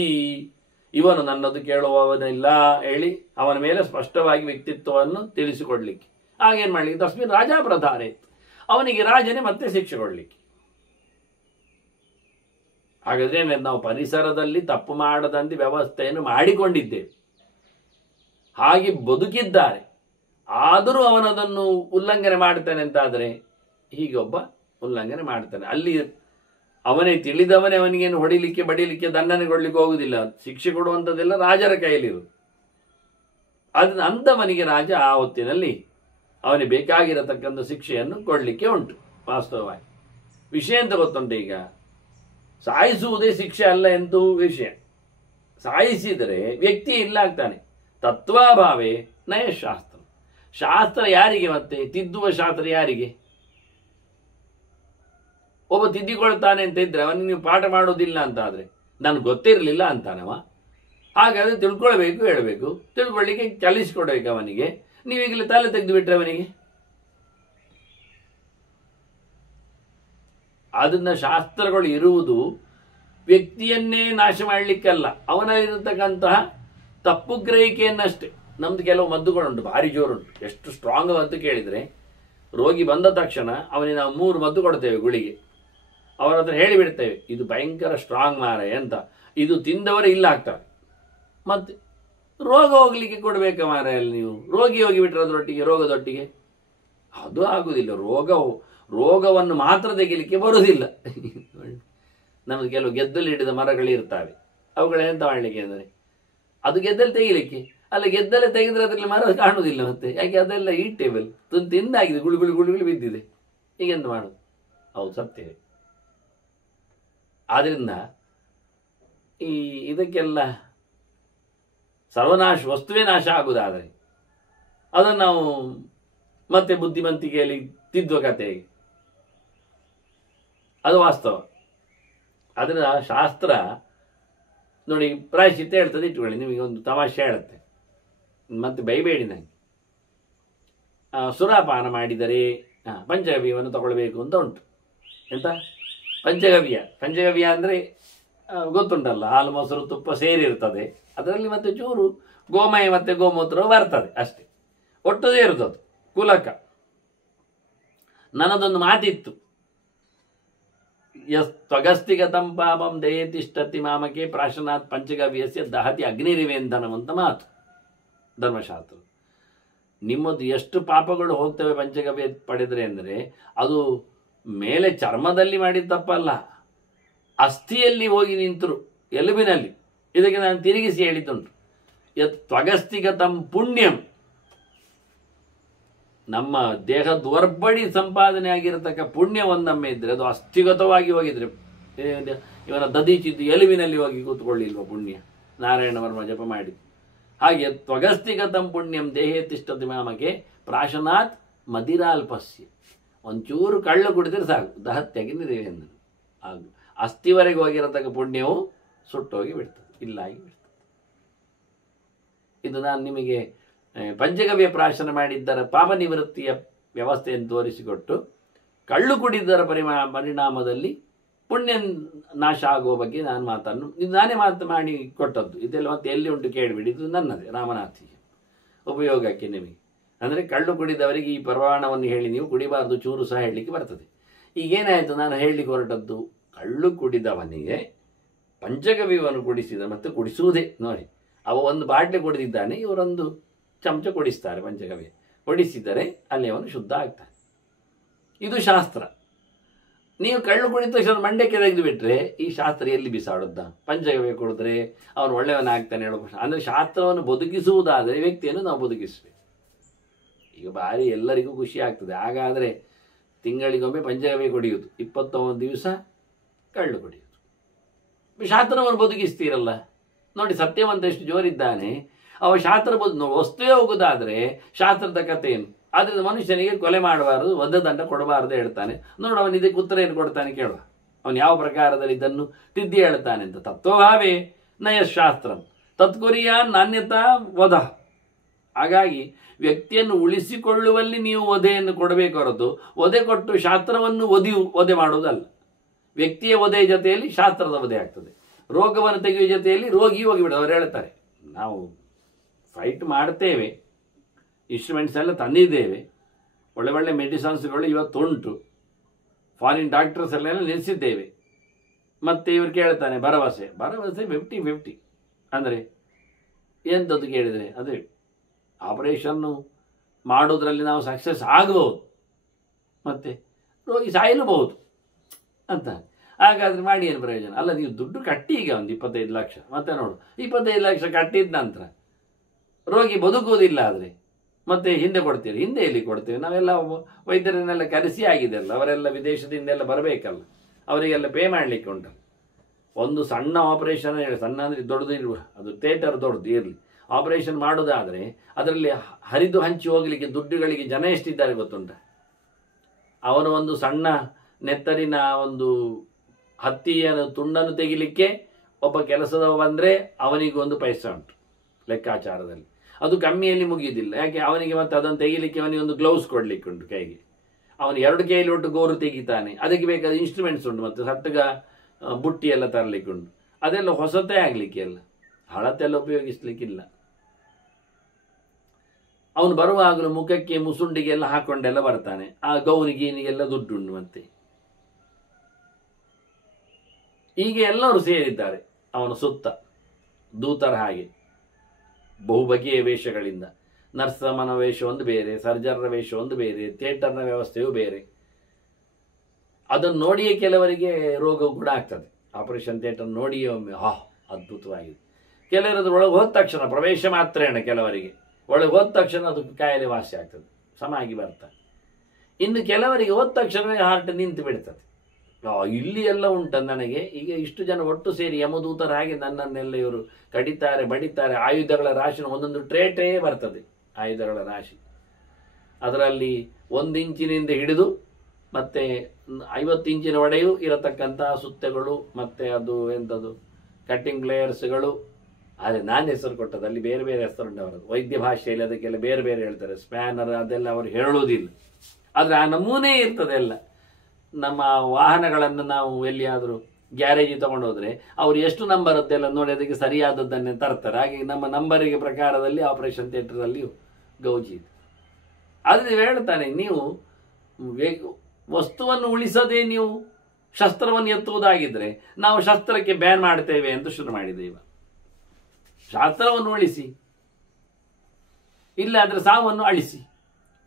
ಇವನು ನನ್ನದು ಕೇಳುವವನಿಲ್ಲ ಹೇಳಿ ಅವನ ಮೇಲೆ ಸ್ಪಷ್ಟವಾಗಿ ವ್ಯಕ್ತಿತ್ವವನ್ನು ತಿಳಿಸಿಕೊಡ್ಲಿಕ್ಕೆ. ಆಗೇನ್ ಮಾಡ್ಲಿಕ್ಕೆ, ತಸ್ಮಿನ್ ರಾಜ ಪ್ರಧಾನೆ, ಅವನಿಗೆ ರಾಜನೇ ಮತ್ತೆ ಶಿಕ್ಷೆ ಕೊಡ್ಲಿಕ್ಕೆ. ಹಾಗಾದ್ರೆ ನಾವು ಪರಿಸರದಲ್ಲಿ ತಪ್ಪು ಮಾಡದಂತೆ ವ್ಯವಸ್ಥೆಯನ್ನು ಮಾಡಿಕೊಂಡಿದ್ದೇವೆ, ಹಾಗೆ ಬದುಕಿದ್ದಾರೆ. ಆದರೂ ಅವನದನ್ನು ಉಲ್ಲಂಘನೆ ಮಾಡ್ತಾನೆ ಅಂತಾದರೆ, ಹೀಗೊಬ್ಬ ಉಲ್ಲಂಘನೆ ಮಾಡ್ತಾನೆ. ಅಲ್ಲಿ ಅವನೇ ತಿಳಿದವನೇ ಅವನಿಗೇನು ಹೊಡಿಲಿಕ್ಕೆ, ಬಡಿಲಿಕ್ಕೆ, ದಂಡನೆ ಕೊಡ್ಲಿಕ್ಕೆ ಹೋಗುದಿಲ್ಲ. ಶಿಕ್ಷೆ ಕೊಡುವಂಥದ್ದೆಲ್ಲ ರಾಜರ ಕೈಯಲ್ಲಿರು. ಅದನ್ನ ಅಂದವನಿಗೆ ರಾಜ ಆ ಹೊತ್ತಿನಲ್ಲಿ ಅವನಿಗೆ ಬೇಕಾಗಿರತಕ್ಕಂಥ ಶಿಕ್ಷೆಯನ್ನು ಕೊಡಲಿಕ್ಕೆ ಉಂಟು. ವಾಸ್ತವವಾಗಿ ವಿಷಯ ಅಂತ ಗೊತ್ತುಂಟು. ಈಗ ಸಾಯಿಸುವುದೇ ಶಿಕ್ಷೆ ಅಲ್ಲ ಎಂತೂ ವಿಷಯ. ಸಾಯಿಸಿದರೆ ವ್ಯಕ್ತಿ ಇಲ್ಲ ಆಗ್ತಾನೆ. ತತ್ವಾಭಾವೇ ನಯಶಾಸ್ತ್ರ. ಶಾಸ್ತ್ರ ಯಾರಿಗೆ? ಮತ್ತೆ ತಿದ್ದುವ ಶಾಸ್ತ್ರ ಯಾರಿಗೆ? ಒಬ್ಬ ತಿದ್ದಿಕೊಳ್ತಾನೆ ಅಂತ ಇದ್ರೆ ಅವನಿಗೆ ನೀವು ಪಾಠ ಮಾಡೋದಿಲ್ಲ ಅಂತ ಆದ್ರೆ, ನನ್ಗೆ ಗೊತ್ತಿರಲಿಲ್ಲ ಅಂತಾನವ. ಹಾಗಾದ್ರೆ ತಿಳ್ಕೊಳ್ಬೇಕು, ಹೇಳಬೇಕು, ತಿಳ್ಕೊಳ್ಳಿಕ್ಕೆ ಕಲಿಸಿಕೊಡ್ಬೇಕು ಅವನಿಗೆ. ನೀವೀಗಲೇ ತಲೆ ತೆಗೆದು ಬಿಟ್ರೆ ಅವನಿಗೆ ಅದನ್ನ ಶಾಸ್ತ್ರಗಳು ಇರುವುದು ವ್ಯಕ್ತಿಯನ್ನೇ ನಾಶ ಮಾಡಲಿಕ್ಕಲ್ಲ, ಅವನಲ್ಲಿರತಕ್ಕಂತಹ ತಪ್ಪು ಗ್ರಹಿಕೆಯನ್ನಷ್ಟೇ. ನಮ್ದು ಕೆಲವು ಮದ್ದುಗಳುಂಟು, ಭಾರಿ ಜೋರುಂಟು. ಎಷ್ಟು ಸ್ಟ್ರಾಂಗ್ ಅಂತ ಕೇಳಿದ್ರೆ, ರೋಗಿ ಬಂದ ತಕ್ಷಣ ಅವನಿಗೆ ನಾವು 3 ಮದ್ದು ಕೊಡ್ತೇವೆ ಗುಳಿಗೆ. ಅವರ ಹತ್ರ ಹೇಳಿಬಿಡ್ತೇವೆ, ಇದು ಭಯಂಕರ ಸ್ಟ್ರಾಂಗ್ ಮಾರ ಅಂತ, ಇದು ತಿಂದವರೇ ಇಲ್ಲ ಆಗ್ತಾರೆ. ಮತ್ತೆ ರೋಗ ಹೋಗ್ಲಿಕ್ಕೆ ಕೊಡ್ಬೇಕ ಮಾರೆಯಲ್ಲಿ ನೀವು ರೋಗಿ ಹೋಗಿಬಿಟ್ರೆ ಅದರೊಟ್ಟಿಗೆ, ರೋಗದೊಟ್ಟಿಗೆ ಅದು ಆಗುದಿಲ್ಲ. ರೋಗವನ್ನು ಮಾತ್ರ ತೆಗಿಲಿಕ್ಕೆ ಬರುವುದಿಲ್ಲ. ನಮ್ದು ಕೆಲವು ಗೆದ್ದಲು ಹಿಡಿದ ಮರಗಳಿರ್ತವೆ, ಅವುಗಳೇಂತ ಮಾಡಲಿಕ್ಕೆ ಅಂದರೆ ಅದು ಗೆದ್ದಲು ತೆಗಿಲಿಕ್ಕೆ ಅಲ್ಲ. ಗೆದ್ದಲೆ ತೆಗೆದ್ರೆ ಅದರಲ್ಲಿ ಮರ ಕಾಣುವುದಿಲ್ಲ ಮತ್ತೆ, ಯಾಕೆ ಅದೆಲ್ಲ ಈಟೇಬಲ್ ತಿಂದಾಗಿದೆ, ಗುಳುಗುಳು ಗುಳುಗುಳು ಬಿದ್ದಿದೆ. ಈಗೆಂತ ಮಾಡೋದು? ಹೌದು, ಸತ್ಯವೇ. ಆದ್ರಿಂದ ಇದಕ್ಕೆಲ್ಲ ಸರ್ವನಾಶ, ವಸ್ತುವೇ ನಾಶ ಆಗುವುದಾದರೆ ಅದನ್ನು ನಾವು ಮತ್ತೆ ಬುದ್ಧಿವಂತಿಕೆಯಲ್ಲಿ ತಿದ್ದುವ ಕತೆ, ಅದು ವಾಸ್ತವ. ಅದರ ಶಾಸ್ತ್ರ ನೋಡಿ ಪ್ರಾಯಶ್ಚಿತ್ತ ಹೇಳ್ತದೆ. ಇಟ್ಕೊಳ್ಳಿ, ನಿಮಗೆ ಒಂದು ತಮಾಷೆ ಹೇಳುತ್ತೆ, ಮತ್ತೆ ಬೈಬೇಡಿ ನನಗೆ. ಸುರಾಪಾನ ಮಾಡಿದರೆ ಪಂಚಗವ್ಯವನ್ನು ತಗೊಳ್ಬೇಕು ಅಂತ ಉಂಟು. ಎಂತ ಪಂಚಗವ್ಯ ಅಂದರೆ ಗೊತ್ತುಂಟಲ್ಲ, ಹಾಲು ಮೊಸರು ತುಪ್ಪ ಸೇರಿರ್ತದೆ. ಅದರಲ್ಲಿ ಮತ್ತೆ ಚೂರು ಗೋಮಯ ಮತ್ತು ಗೋಮೂತ್ರವು ಬರ್ತದೆ ಅಷ್ಟೇ, ಒಟ್ಟು ಸೇರುತ್ತದೆ ಕುಲಕ. ನನ್ನದೊಂದು ಮಾತಿತ್ತು, ತ್ವಗಸ್ತಿಗತಂ ಪಾಪಂ ದಯೇತಿಷ್ಠತಿ ಮಾಮಕೆ ಪ್ರಾಶನಾತ್ ಪಂಚಗವ್ಯಸ್ಯ ದಹತಿ ಅಗ್ನಿರಿವೇಂಧನಂ ಅಂತ ಮಾತು ಧರ್ಮಶಾಸ್ತ್ರ. ನಿಮ್ಮದು ಎಷ್ಟು ಪಾಪಗಳು ಹೋಗ್ತವೆ ಪಂಚಗವ್ಯ ಪಡೆದ್ರೆ ಅಂದರೆ, ಅದು ಮೇಲೆ ಚರ್ಮದಲ್ಲಿ ಮಾಡಿದ ತಪ್ಪಲ್ಲ, ಅಸ್ಥಿಯಲ್ಲಿ ಹೋಗಿ ನಿಂತರು, ಎಲುಬಿನಲ್ಲಿ. ಇದಕ್ಕೆ ನಾನು ತಿರುಗಿಸಿ ಹೇಳಿದ್ದುಂಟು, ತ್ವಗಸ್ತಿಗತಂ ಪುಣ್ಯಂ. ನಮ್ಮ ದೇಹ ದುರ್ಬಡಿ ಸಂಪಾದನೆ ಆಗಿರತಕ್ಕ ಪುಣ್ಯ ಒಂದೊಮ್ಮೆ ಇದ್ರೆ ಅದು ಅಸ್ಥಿಗತವಾಗಿ ಹೋಗಿದ್ರೆ, ಇವನ ದದೀಚಿದ್ದು ಎಲುವಿನಲ್ಲಿ ಹೋಗಿ ಕೂತ್ಕೊಳ್ಳಿಲ್ವ ಪುಣ್ಯ, ನಾರಾಯಣ ವರ್ಮ ಜಪ ಮಾಡಿ. ಹಾಗೆ ತ್ವಗಸ್ತಿಗತಂ ಪುಣ್ಯಂ ದೇಹೇ ತಿಷ್ಠತಿ ಮಾಮಕೆ ಪ್ರಾಶನಾತ್ ಮದಿರಾಲ್ಪಸ್ಯ. ಒಂಚೂರು ಕಳ್ಳು ಕುಡಿದ್ರೆ ಸಾಕು, ದಹತ್ಯಾಗಿ ನಿರೇಂದ್ರ ಆಗ ಅಸ್ಥಿವರೆಗೆ ಹೋಗಿರತಕ್ಕ ಪುಣ್ಯವು ಸುಟ್ಟೋಗಿ ಬಿಡ್ತದೆ, ಇಲ್ಲ ಆಗಿ ಬಿಡ್ತದೆ. ಇದು ನಾನು ನಿಮಗೆ ಪಂಚಗವ್ಯ ಪ್ರಾಶನ ಮಾಡಿದ್ದರ ಪಾಪ ನಿವೃತ್ತಿಯ ವ್ಯವಸ್ಥೆಯನ್ನು ತೋರಿಸಿಕೊಟ್ಟು, ಕಳ್ಳು ಕುಡಿದರ ಪರಿಣಾಮದಲ್ಲಿ ಪುಣ್ಯ ನಾಶ ಆಗುವ ಬಗ್ಗೆ ನಾನೇ ಮಾಡಿ ಕೊಟ್ಟದ್ದು. ಇದೆಲ್ಲ ಮತ್ತೆ ಎಲ್ಲಿ ಉಂಟು ಕೇಳಿಬಿಡಿ, ಇದು ನನ್ನದೇ ರಾಮನಾಥಿಗೆ ಉಪಯೋಗಕ್ಕೆ ನಿಮಗೆ. ಅಂದರೆ ಕಳ್ಳು ಕುಡಿದವರಿಗೆ ಈ ಪ್ರಮಾಣವನ್ನು ಹೇಳಿ ನೀವು ಕುಡಿಬಾರ್ದು ಚೂರು ಸಹ ಹೇಳಲಿಕ್ಕೆ ಬರ್ತದೆ. ಈಗೇನಾಯಿತು, ನಾನು ಹೇಳಲಿಕ್ಕೆ ಹೊರಟದ್ದು ಕಳ್ಳು ಕುಡಿದವನಿಗೆ ಪಂಚಗವ್ಯವನ್ನು ಕುಡಿಸಿದ ಮತ್ತು ಕುಡಿಸುವುದೇ ನೋಡಿ. ಅವ ಒಂದು ಬಾಟ್ಲಿ ಕುಡಿದಿದ್ದಾನೆ, ಇವರೊಂದು ಚಮಚ ಕುಡಿಸ್ತಾರೆ ಪಂಚಗವ್ಯ, ಕುಡಿಸಿದರೆ ಅಲ್ಲಿ ಅವನು ಶುದ್ಧ ಆಗ್ತಾನೆ. ಇದು ಶಾಸ್ತ್ರ. ನೀವು ಕಳ್ಳು ಕುಡಿದ ತಕ್ಷಣ ಮಂಡ್ಯಕ್ಕೆ ತೆಗೆದು ಬಿಟ್ರೆ ಈ ಶಾಸ್ತ್ರ ಎಲ್ಲಿ ಬಿಸಾಡುತ್ತ? ಪಂಚಗವ್ಯ ಕುಡಿದ್ರೆ ಅವನು ಒಳ್ಳೆಯವನಾಗ್ತಾನೆ ಹೇಳೋ ಅಂದರೆ ಶಾಸ್ತ್ರವನ್ನು ಬದುಕಿಸುವುದಾದರೆ ವ್ಯಕ್ತಿಯನ್ನು ನಾವು ಬದುಕಿಸ್ಬೇಕು. ಈಗ ಭಾರಿ ಎಲ್ಲರಿಗೂ ಖುಷಿ ಆಗ್ತದೆ. ಹಾಗಾದರೆ ತಿಂಗಳಿಗೊಮ್ಮೆ ಪಂಚಗವ್ಯ ಕುಡಿಯುವುದು, 21 ದಿವಸ ಕಳ್ಳು ಕುಡಿಯುವುದು. ಶಾಸ್ತ್ರವನ್ನು ಬದುಕಿಸ್ತೀರಲ್ಲ ನೋಡಿ. ಸತ್ಯವಂತ ಎಷ್ಟು ಜೋರಿದ್ದಾನೆ, ಅವ ಶಾಸ್ತ್ರ ವಸ್ತುವೇ ಹೋಗುದಾದ್ರೆ ಶಾಸ್ತ್ರದ ಕಥೆ ಏನು? ಆದ್ದರಿಂದ ಮನುಷ್ಯನಿಗೆ ಕೊಲೆ ಮಾಡಬಾರದು, ವಧ ದಂಡ ಕೊಡಬಾರದು ಹೇಳ್ತಾನೆ. ನೋಡು ಅವನು ಇದಕ್ಕೆ ಉತ್ತರ ಏನು ಕೊಡ್ತಾನೆ ಕೇಳುವ. ಅವನು ಯಾವ ಪ್ರಕಾರದಲ್ಲಿ ಇದನ್ನು ತಿದ್ದಿ ಹೇಳ್ತಾನೆ ಅಂತ. ತತ್ವಭಾವೇ ನಯಶಾಸ್ತ್ರ ತತ್ಕುರಿಯ ನಾಣ್ಯತಾ ವಧ. ಹಾಗಾಗಿ ವ್ಯಕ್ತಿಯನ್ನು ಉಳಿಸಿಕೊಳ್ಳುವಲ್ಲಿ ನೀವು ವಧೆಯನ್ನು ಕೊಡಬೇಕು ಹೊರತು ವಧೆ ಕೊಟ್ಟು ಶಾಸ್ತ್ರವನ್ನು ವಧೆ ಮಾಡುವುದಲ್ಲ. ವ್ಯಕ್ತಿಯ ವಧೆಯ ಜೊತೆಯಲ್ಲಿ ಶಾಸ್ತ್ರದ ವಧೆ ಆಗ್ತದೆ. ರೋಗವನ್ನು ತೆಗೆಯುವ ಜೊತೆಯಲ್ಲಿ ರೋಗಿ ಹೋಗಿಬಿಡ. ಅವರು ಹೇಳ್ತಾರೆ, ನಾವು ಫೈಟ್ ಮಾಡ್ತೇವೆ, ಇನ್ಸ್ಟ್ರೂಮೆಂಟ್ಸ್ ಎಲ್ಲ ತಂದಿದ್ದೇವೆ, ಒಳ್ಳೆ ಒಳ್ಳೆ ಮೆಡಿಸನ್ಸ್ಗಳು ಇವತ್ತುಂಟು, ಫಾರಿನ್ ಡಾಕ್ಟರ್ಸ್ ಎಲ್ಲ ನಿಲ್ಲಿಸಿದ್ದೇವೆ. ಮತ್ತು ಇವ್ರು ಕೇಳ್ತಾನೆ ಭರವಸೆ 50-50 ಅಂದರೆ ಎಂಥದ್ದು ಕೇಳಿದರೆ, ಅದೇ ಆಪರೇಷನ್ನು ಮಾಡೋದ್ರಲ್ಲಿ ನಾವು ಸಕ್ಸಸ್ ಆಗಬಹುದು, ಮತ್ತು ರೋಗಿ ಸಾಯಲೂಬಹುದು ಅಂತ. ಹಾಗಾದರೆ ಮಾಡಿ ಏನು ಪ್ರಯೋಜನ? ಅಲ್ಲ, ನೀವು ದುಡ್ಡು ಕಟ್ಟಿ ಈಗ ಒಂದು 25 ಲಕ್ಷ, ಮತ್ತೆ ನೋಡು 25 ಲಕ್ಷ ಕಟ್ಟಿದ ನಂತರ ರೋಗಿ ಬದುಕುವುದಿಲ್ಲ ಆದರೆ ಮತ್ತೆ ಹಿಂದೆ ಕೊಡ್ತೀರಿ. ಹಿಂದೆ ಎಲ್ಲಿ ಕೊಡ್ತೀವಿ? ನಾವೆಲ್ಲ ವೈದ್ಯರನ್ನೆಲ್ಲ ಕರೆಸಿ ಆಗಿದೆ ಅಲ್ಲ, ಅವರೆಲ್ಲ ವಿದೇಶದಿಂದೆಲ್ಲ ಬರಬೇಕಲ್ಲ, ಅವರಿಗೆಲ್ಲ ಪೇ ಮಾಡಲಿಕ್ಕೆ ಉಂಟಲ್ಲ. ಒಂದು ಸಣ್ಣ ಆಪರೇಷನ್, ಸಣ್ಣ ಅಂದರೆ ದೊಡ್ಡದು ಇರುವ, ಅದು ಥಿಯೇಟರ್ ದೊಡ್ಡದು ಇರಲಿ, ಆಪರೇಷನ್ ಮಾಡೋದಾದರೆ ಅದರಲ್ಲಿ ಹರಿದು ಹಂಚಿ ಹೋಗಲಿಕ್ಕೆ ದುಡ್ಡುಗಳಿಗೆ ಜನ ಎಷ್ಟಿದ್ದಾರೆ ಗೊತ್ತುಂಟ? ಅವನು ಒಂದು ಸಣ್ಣ ನೆತ್ತರಿನ ಒಂದು ಹತ್ತಿಯ ತುಂಡನ್ನು ತೆಗಿಲಿಕ್ಕೆ ಒಬ್ಬ ಕೆಲಸದವ ಬಂದರೆ ಅವನಿಗೆ 1 ಪೈಸೆ ಉಂಟು ಲೆಕ್ಕಾಚಾರದಲ್ಲಿ. ಅದು ಕಮ್ಮಿಯಲ್ಲಿ ಮುಗಿಯುವುದಿಲ್ಲ. ಯಾಕೆ? ಅವನಿಗೆ ಮತ್ತೆ ಅದನ್ನು ತೆಗಿಲಿಕ್ಕೆ ಅವನಿಗೆ ಒಂದು ಗ್ಲೌಸ್ ಕೊಡಲಿಕ್ಕೆ ಉಂಟು ಕೈಗೆ. ಅವನು 2 ಕೈಯಲ್ಲಿ ಒಟ್ಟು ಗೋರು ತೆಗಿತಾನೆ, ಅದಕ್ಕೆ ಬೇಕಾದ ಇನ್ಸ್ಟ್ರೂಮೆಂಟ್ಸ್ ಉಂಟು, ಮತ್ತು ಸಟ್ಟಗ ಬುಟ್ಟಿ ಎಲ್ಲ ತರಲಿಕ್ಕೆ ಉಂಟು. ಅದೆಲ್ಲ ಹೊಸತೇ ಆಗಲಿಕ್ಕೆ ಎಲ್ಲ, ಹಳತೆಲ್ಲ ಉಪಯೋಗಿಸ್ಲಿಕ್ಕಿಲ್ಲ. ಅವನು ಬರುವಾಗಲೂ ಮುಖಕ್ಕೆ ಮುಸುಂಡಿಗೆ ಎಲ್ಲ ಹಾಕೊಂಡೆಲ್ಲ ಬರ್ತಾನೆ. ಆ ಗೌನಿಗೀನಿಗೆಲ್ಲ ದುಡ್ಡುಂಟು. ಮತ್ತೆ ಹೀಗೆ ಎಲ್ಲರೂ ಸೇರಿದ್ದಾರೆ ಅವನ ಸುತ್ತ, ದೂತರ ಹಾಗೆ ಬಹುಬಗೆಯ ವೇಷಗಳಿಂದ. ನರ್ಸಮನ ವೇಷ ಒಂದು ಬೇರೆ, ಸರ್ಜರ್ನ ವೇಷ ಒಂದು ಬೇರೆ, ಥಿಯೇಟರ್ನ ವ್ಯವಸ್ಥೆಯೂ ಬೇರೆ. ಅದನ್ನು ನೋಡಿಯೇ ಕೆಲವರಿಗೆ ರೋಗ ಕೂಡ ಆಗ್ತದೆ. ಆಪರೇಷನ್ ಥಿಯೇಟರ್ ನೋಡಿಯೇ ಒಮ್ಮೆ ಅದ್ಭುತವಾಗಿದೆ. ಕೆಲವರದ್ದು ಒಳಗೆ ಹೋದ ತಕ್ಷಣ ಪ್ರವೇಶ ಮಾತ್ರೇಣ, ಕೆಲವರಿಗೆ ಒಳಗೆ ಹೋದ ತಕ್ಷಣ ಅದು ಕಾಯಿಲೆ ವಾಸಿ ಆಗ್ತದೆ, ಸಮಾಗಿ ಬರ್ತಾರೆ. ಇನ್ನು ಕೆಲವರಿಗೆ ಹೋದ ತಕ್ಷಣವೇ ಹಾರ್ಟ್ ನಿಂತು ಬಿಡ್ತದೆ. ಇಲ್ಲಿ ಎಲ್ಲ ಉಂಟ ನನಗೆ. ಈಗ ಇಷ್ಟು ಜನ ಒಟ್ಟು ಸೇರಿ ಯಮದೂತರ ಹಾಗೆ ನನ್ನನ್ನೆಲ್ಲ ಇವರು ಕಡಿತಾರೆ, ಬಡಿತಾರೆ. ಆಯುಧಗಳ ರಾಶಿ ಒಂದೊಂದು ಟ್ರೇಟೇ ಬರ್ತದೆ, ಆಯುಧಗಳ ರಾಶಿ. ಅದರಲ್ಲಿ 1 ಇಂಚಿನಿಂದ ಹಿಡಿದು ಮತ್ತೆ 50 ಇಂಚಿನ ಒಡೆಯೂ ಇರತಕ್ಕಂತಹ ಸುತ್ತೆಗಳು, ಮತ್ತೆ ಅದು ಎಂಥದ್ದು ಕಟ್ಟಿಂಗ್ ಪ್ಲೇಯರ್ಸ್ಗಳು. ಆದರೆ ನಾನು ಹೆಸರು ಕೊಟ್ಟದ್ದು, ಅಲ್ಲಿ ಬೇರೆ ಬೇರೆ ಹೆಸರುಂಟವರದು. ವೈದ್ಯ ಭಾಷೆಯಲ್ಲಿ ಅದಕ್ಕೆಲ್ಲ ಬೇರೆ ಬೇರೆ ಹೇಳ್ತಾರೆ. ಸ್ಪ್ಯಾನರ್ ಅದೆಲ್ಲ ಅವರು ಹೇಳುವುದಿಲ್ಲ, ಆದರೆ ಆ ನಮೂನೆ ಇರ್ತದೆ ಎಲ್ಲ. ನಮ್ಮ ವಾಹನಗಳನ್ನು ನಾವು ಎಲ್ಲಿಯಾದರೂ ಗ್ಯಾರೇಜಿಗೆ ತಗೊಂಡೋದ್ರೆ ಅವ್ರು ಎಷ್ಟು ನಂಬರದ್ದೆಲ್ಲ ನೋಡಿ ಅದಕ್ಕೆ ಸರಿಯಾದದ್ದನ್ನೇ ತರ್ತಾರೆ. ಹಾಗೆ ನಮ್ಮ ನಂಬರಿಗೆ ಪ್ರಕಾರದಲ್ಲಿ ಆಪರೇಷನ್ ಥಿಯೇಟರಲ್ಲಿ ಗೌಜಿ ಇದೆ. ಆದರೆ ಹೇಳ್ತಾನೆ, ನೀವು ವಸ್ತುವನ್ನು ಉಳಿಸದೆ ನೀವು ಶಸ್ತ್ರವನ್ನು ಎತ್ತುವುದಾಗಿದ್ರೆ ನಾವು ಶಸ್ತ್ರಕ್ಕೆ ಬ್ಯಾನ್ ಮಾಡ್ತೇವೆ ಅಂತ ಶುರು ಮಾಡಿದ್ದೇವೆ. ಶಾಸ್ತ್ರವನ್ನು ಉಳಿಸಿ, ಇಲ್ಲಾದ್ರೆ ಸಾವನ್ನು ಅಳಿಸಿ,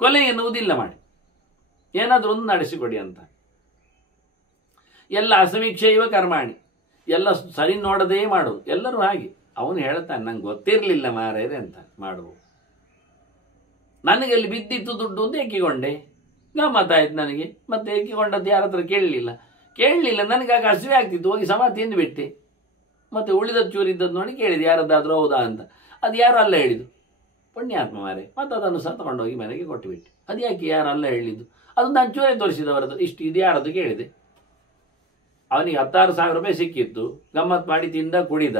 ಕೊಲೆ ಎನ್ನುವುದಿಲ್ಲ ಮಾಡಿ, ಏನಾದರೂ ಒಂದು ನಡೆಸಿಕೊಡಿ ಅಂತ. ಎಲ್ಲ ಅಸಮೀಕ್ಷೆಯುವ ಕರ್ಮಾಣಿ, ಎಲ್ಲ ಸರಿ ನೋಡದೇ ಮಾಡುವುದು. ಎಲ್ಲರೂ ಹಾಗೆ. ಅವನು ಹೇಳ್ತಾನೆ, ನಂಗೆ ಗೊತ್ತಿರಲಿಲ್ಲ ಮಾರೇರೆ ಅಂತ ಮಾಡುವು. ನನಗೆ ಅಲ್ಲಿ ಬಿದ್ದಿತ್ತು ದುಡ್ಡು ಅಂತ ಏಕಿಕೊಂಡೆ, ಗಮ್ಮತ್ತಾಯ್ತು ನನಗೆ. ಮತ್ತೆ ಏಕಿಕೊಂಡದ್ದು ಯಾರ ಹತ್ರ ಕೇಳಲಿಲ್ಲ. ನನಗಾಗ ಹಸಿವೆ ಆಗ್ತಿತ್ತು, ಹೋಗಿ ಸಮ ತಿಂದುಬಿಟ್ಟೆ. ಮತ್ತೆ ಉಳಿದದ್ದು ಚೂರಿದ್ದದ್ದು ನೋಡಿ ಕೇಳಿದೆ, ಯಾರದ್ದಾದ್ರೂ ಹೌದಾ ಅಂತ. ಅದು ಯಾರು ಅಲ್ಲ ಹೇಳಿದ್ದು, ಪುಣ್ಯಾತ್ಮ ಮಾರೆ. ಮತ್ತೆ ಅದನ್ನು ಸಹ ತಗೊಂಡೋಗಿ ಮನೆಗೆ ಕೊಟ್ಟುಬಿಟ್ಟೆ. ಅದು ಯಾಕೆ ಯಾರು ಅಲ್ಲ ಹೇಳಿದ್ದು, ಅದು ನಾನು ಚೂರೇ ತೋರಿಸಿದವರದ್ದು. ಇಷ್ಟು ಇದು ಯಾರದ್ದು ಕೇಳಿದೆ. ಅವನಿಗೆ 16,000 ರೂಪಾಯಿ ಸಿಕ್ಕಿತ್ತು, ಗಮ್ಮತ್ತು ಮಾಡಿ ತಿಂದ, ಕುಡಿದ,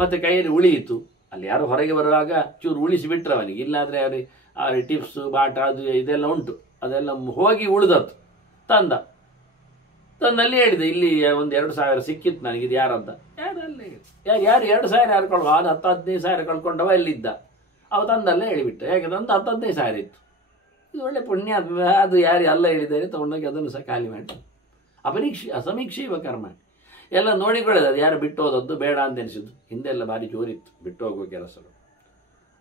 ಮತ್ತೆ ಕೈಯಲ್ಲಿ ಉಳಿಯಿತು. ಅಲ್ಲಿ ಯಾರು ಹೊರಗೆ ಬರುವಾಗ ಚೂರು ಉಳಿಸಿಬಿಟ್ರೆ ಅವನಿಗೆ, ಇಲ್ಲಾದರೆ ಅವ್ರಿಗೆ ಟಿಪ್ಸು ಬಾಟ ಅದು ಇದೆಲ್ಲ ಉಂಟು, ಅದೆಲ್ಲ ಹೋಗಿ ಉಳಿದತ್ತು. ತಂದಲ್ಲಿ ಹೇಳಿದೆ, ಇಲ್ಲಿ ಒಂದು 2,000 ಸಿಕ್ಕಿತ್ತು ನನಗೆ, ಇದು ಯಾರದ್ದ? ಯಾರು 2,000 ಯಾರು ಕಳ್ಕೊ, ಅದು 10-15,000 ಕಳ್ಕೊಂಡವ ಎಲ್ಲಿದ್ದ, ಅವ ತಂದಲ್ಲೇ ಹೇಳಿಬಿಟ್ಟ. ಯಾಕಂದ್ರೆ ಒಂದು 10-15,000 ಇತ್ತು. ಇದು ಒಳ್ಳೆ ಪುಣ್ಯ. ಅದು ಯಾರು ಎಲ್ಲ ಹೇಳಿದ್ದಾರೆ ತಗೊಂಡೋಗಿ ಅದನ್ನು ಸಹ ಖಾಲಿ ಮಾಡಿ. ಅಸಮೀಕ್ಷೆ ಇವ ಕರ್ಮ ಎಲ್ಲ ನೋಡಿಕೊಳ್ಳೋದು. ಅದು ಯಾರು ಬಿಟ್ಟು ಹೋದದ್ದು ಬೇಡ ಅಂತ ಎನಿಸಿದ್ದು. ಹಿಂದೆಲ್ಲ ಭಾರಿ ಜೋರಿತ್ತು ಬಿಟ್ಟು ಹೋಗುವ ಕೆಲಸಗಳು.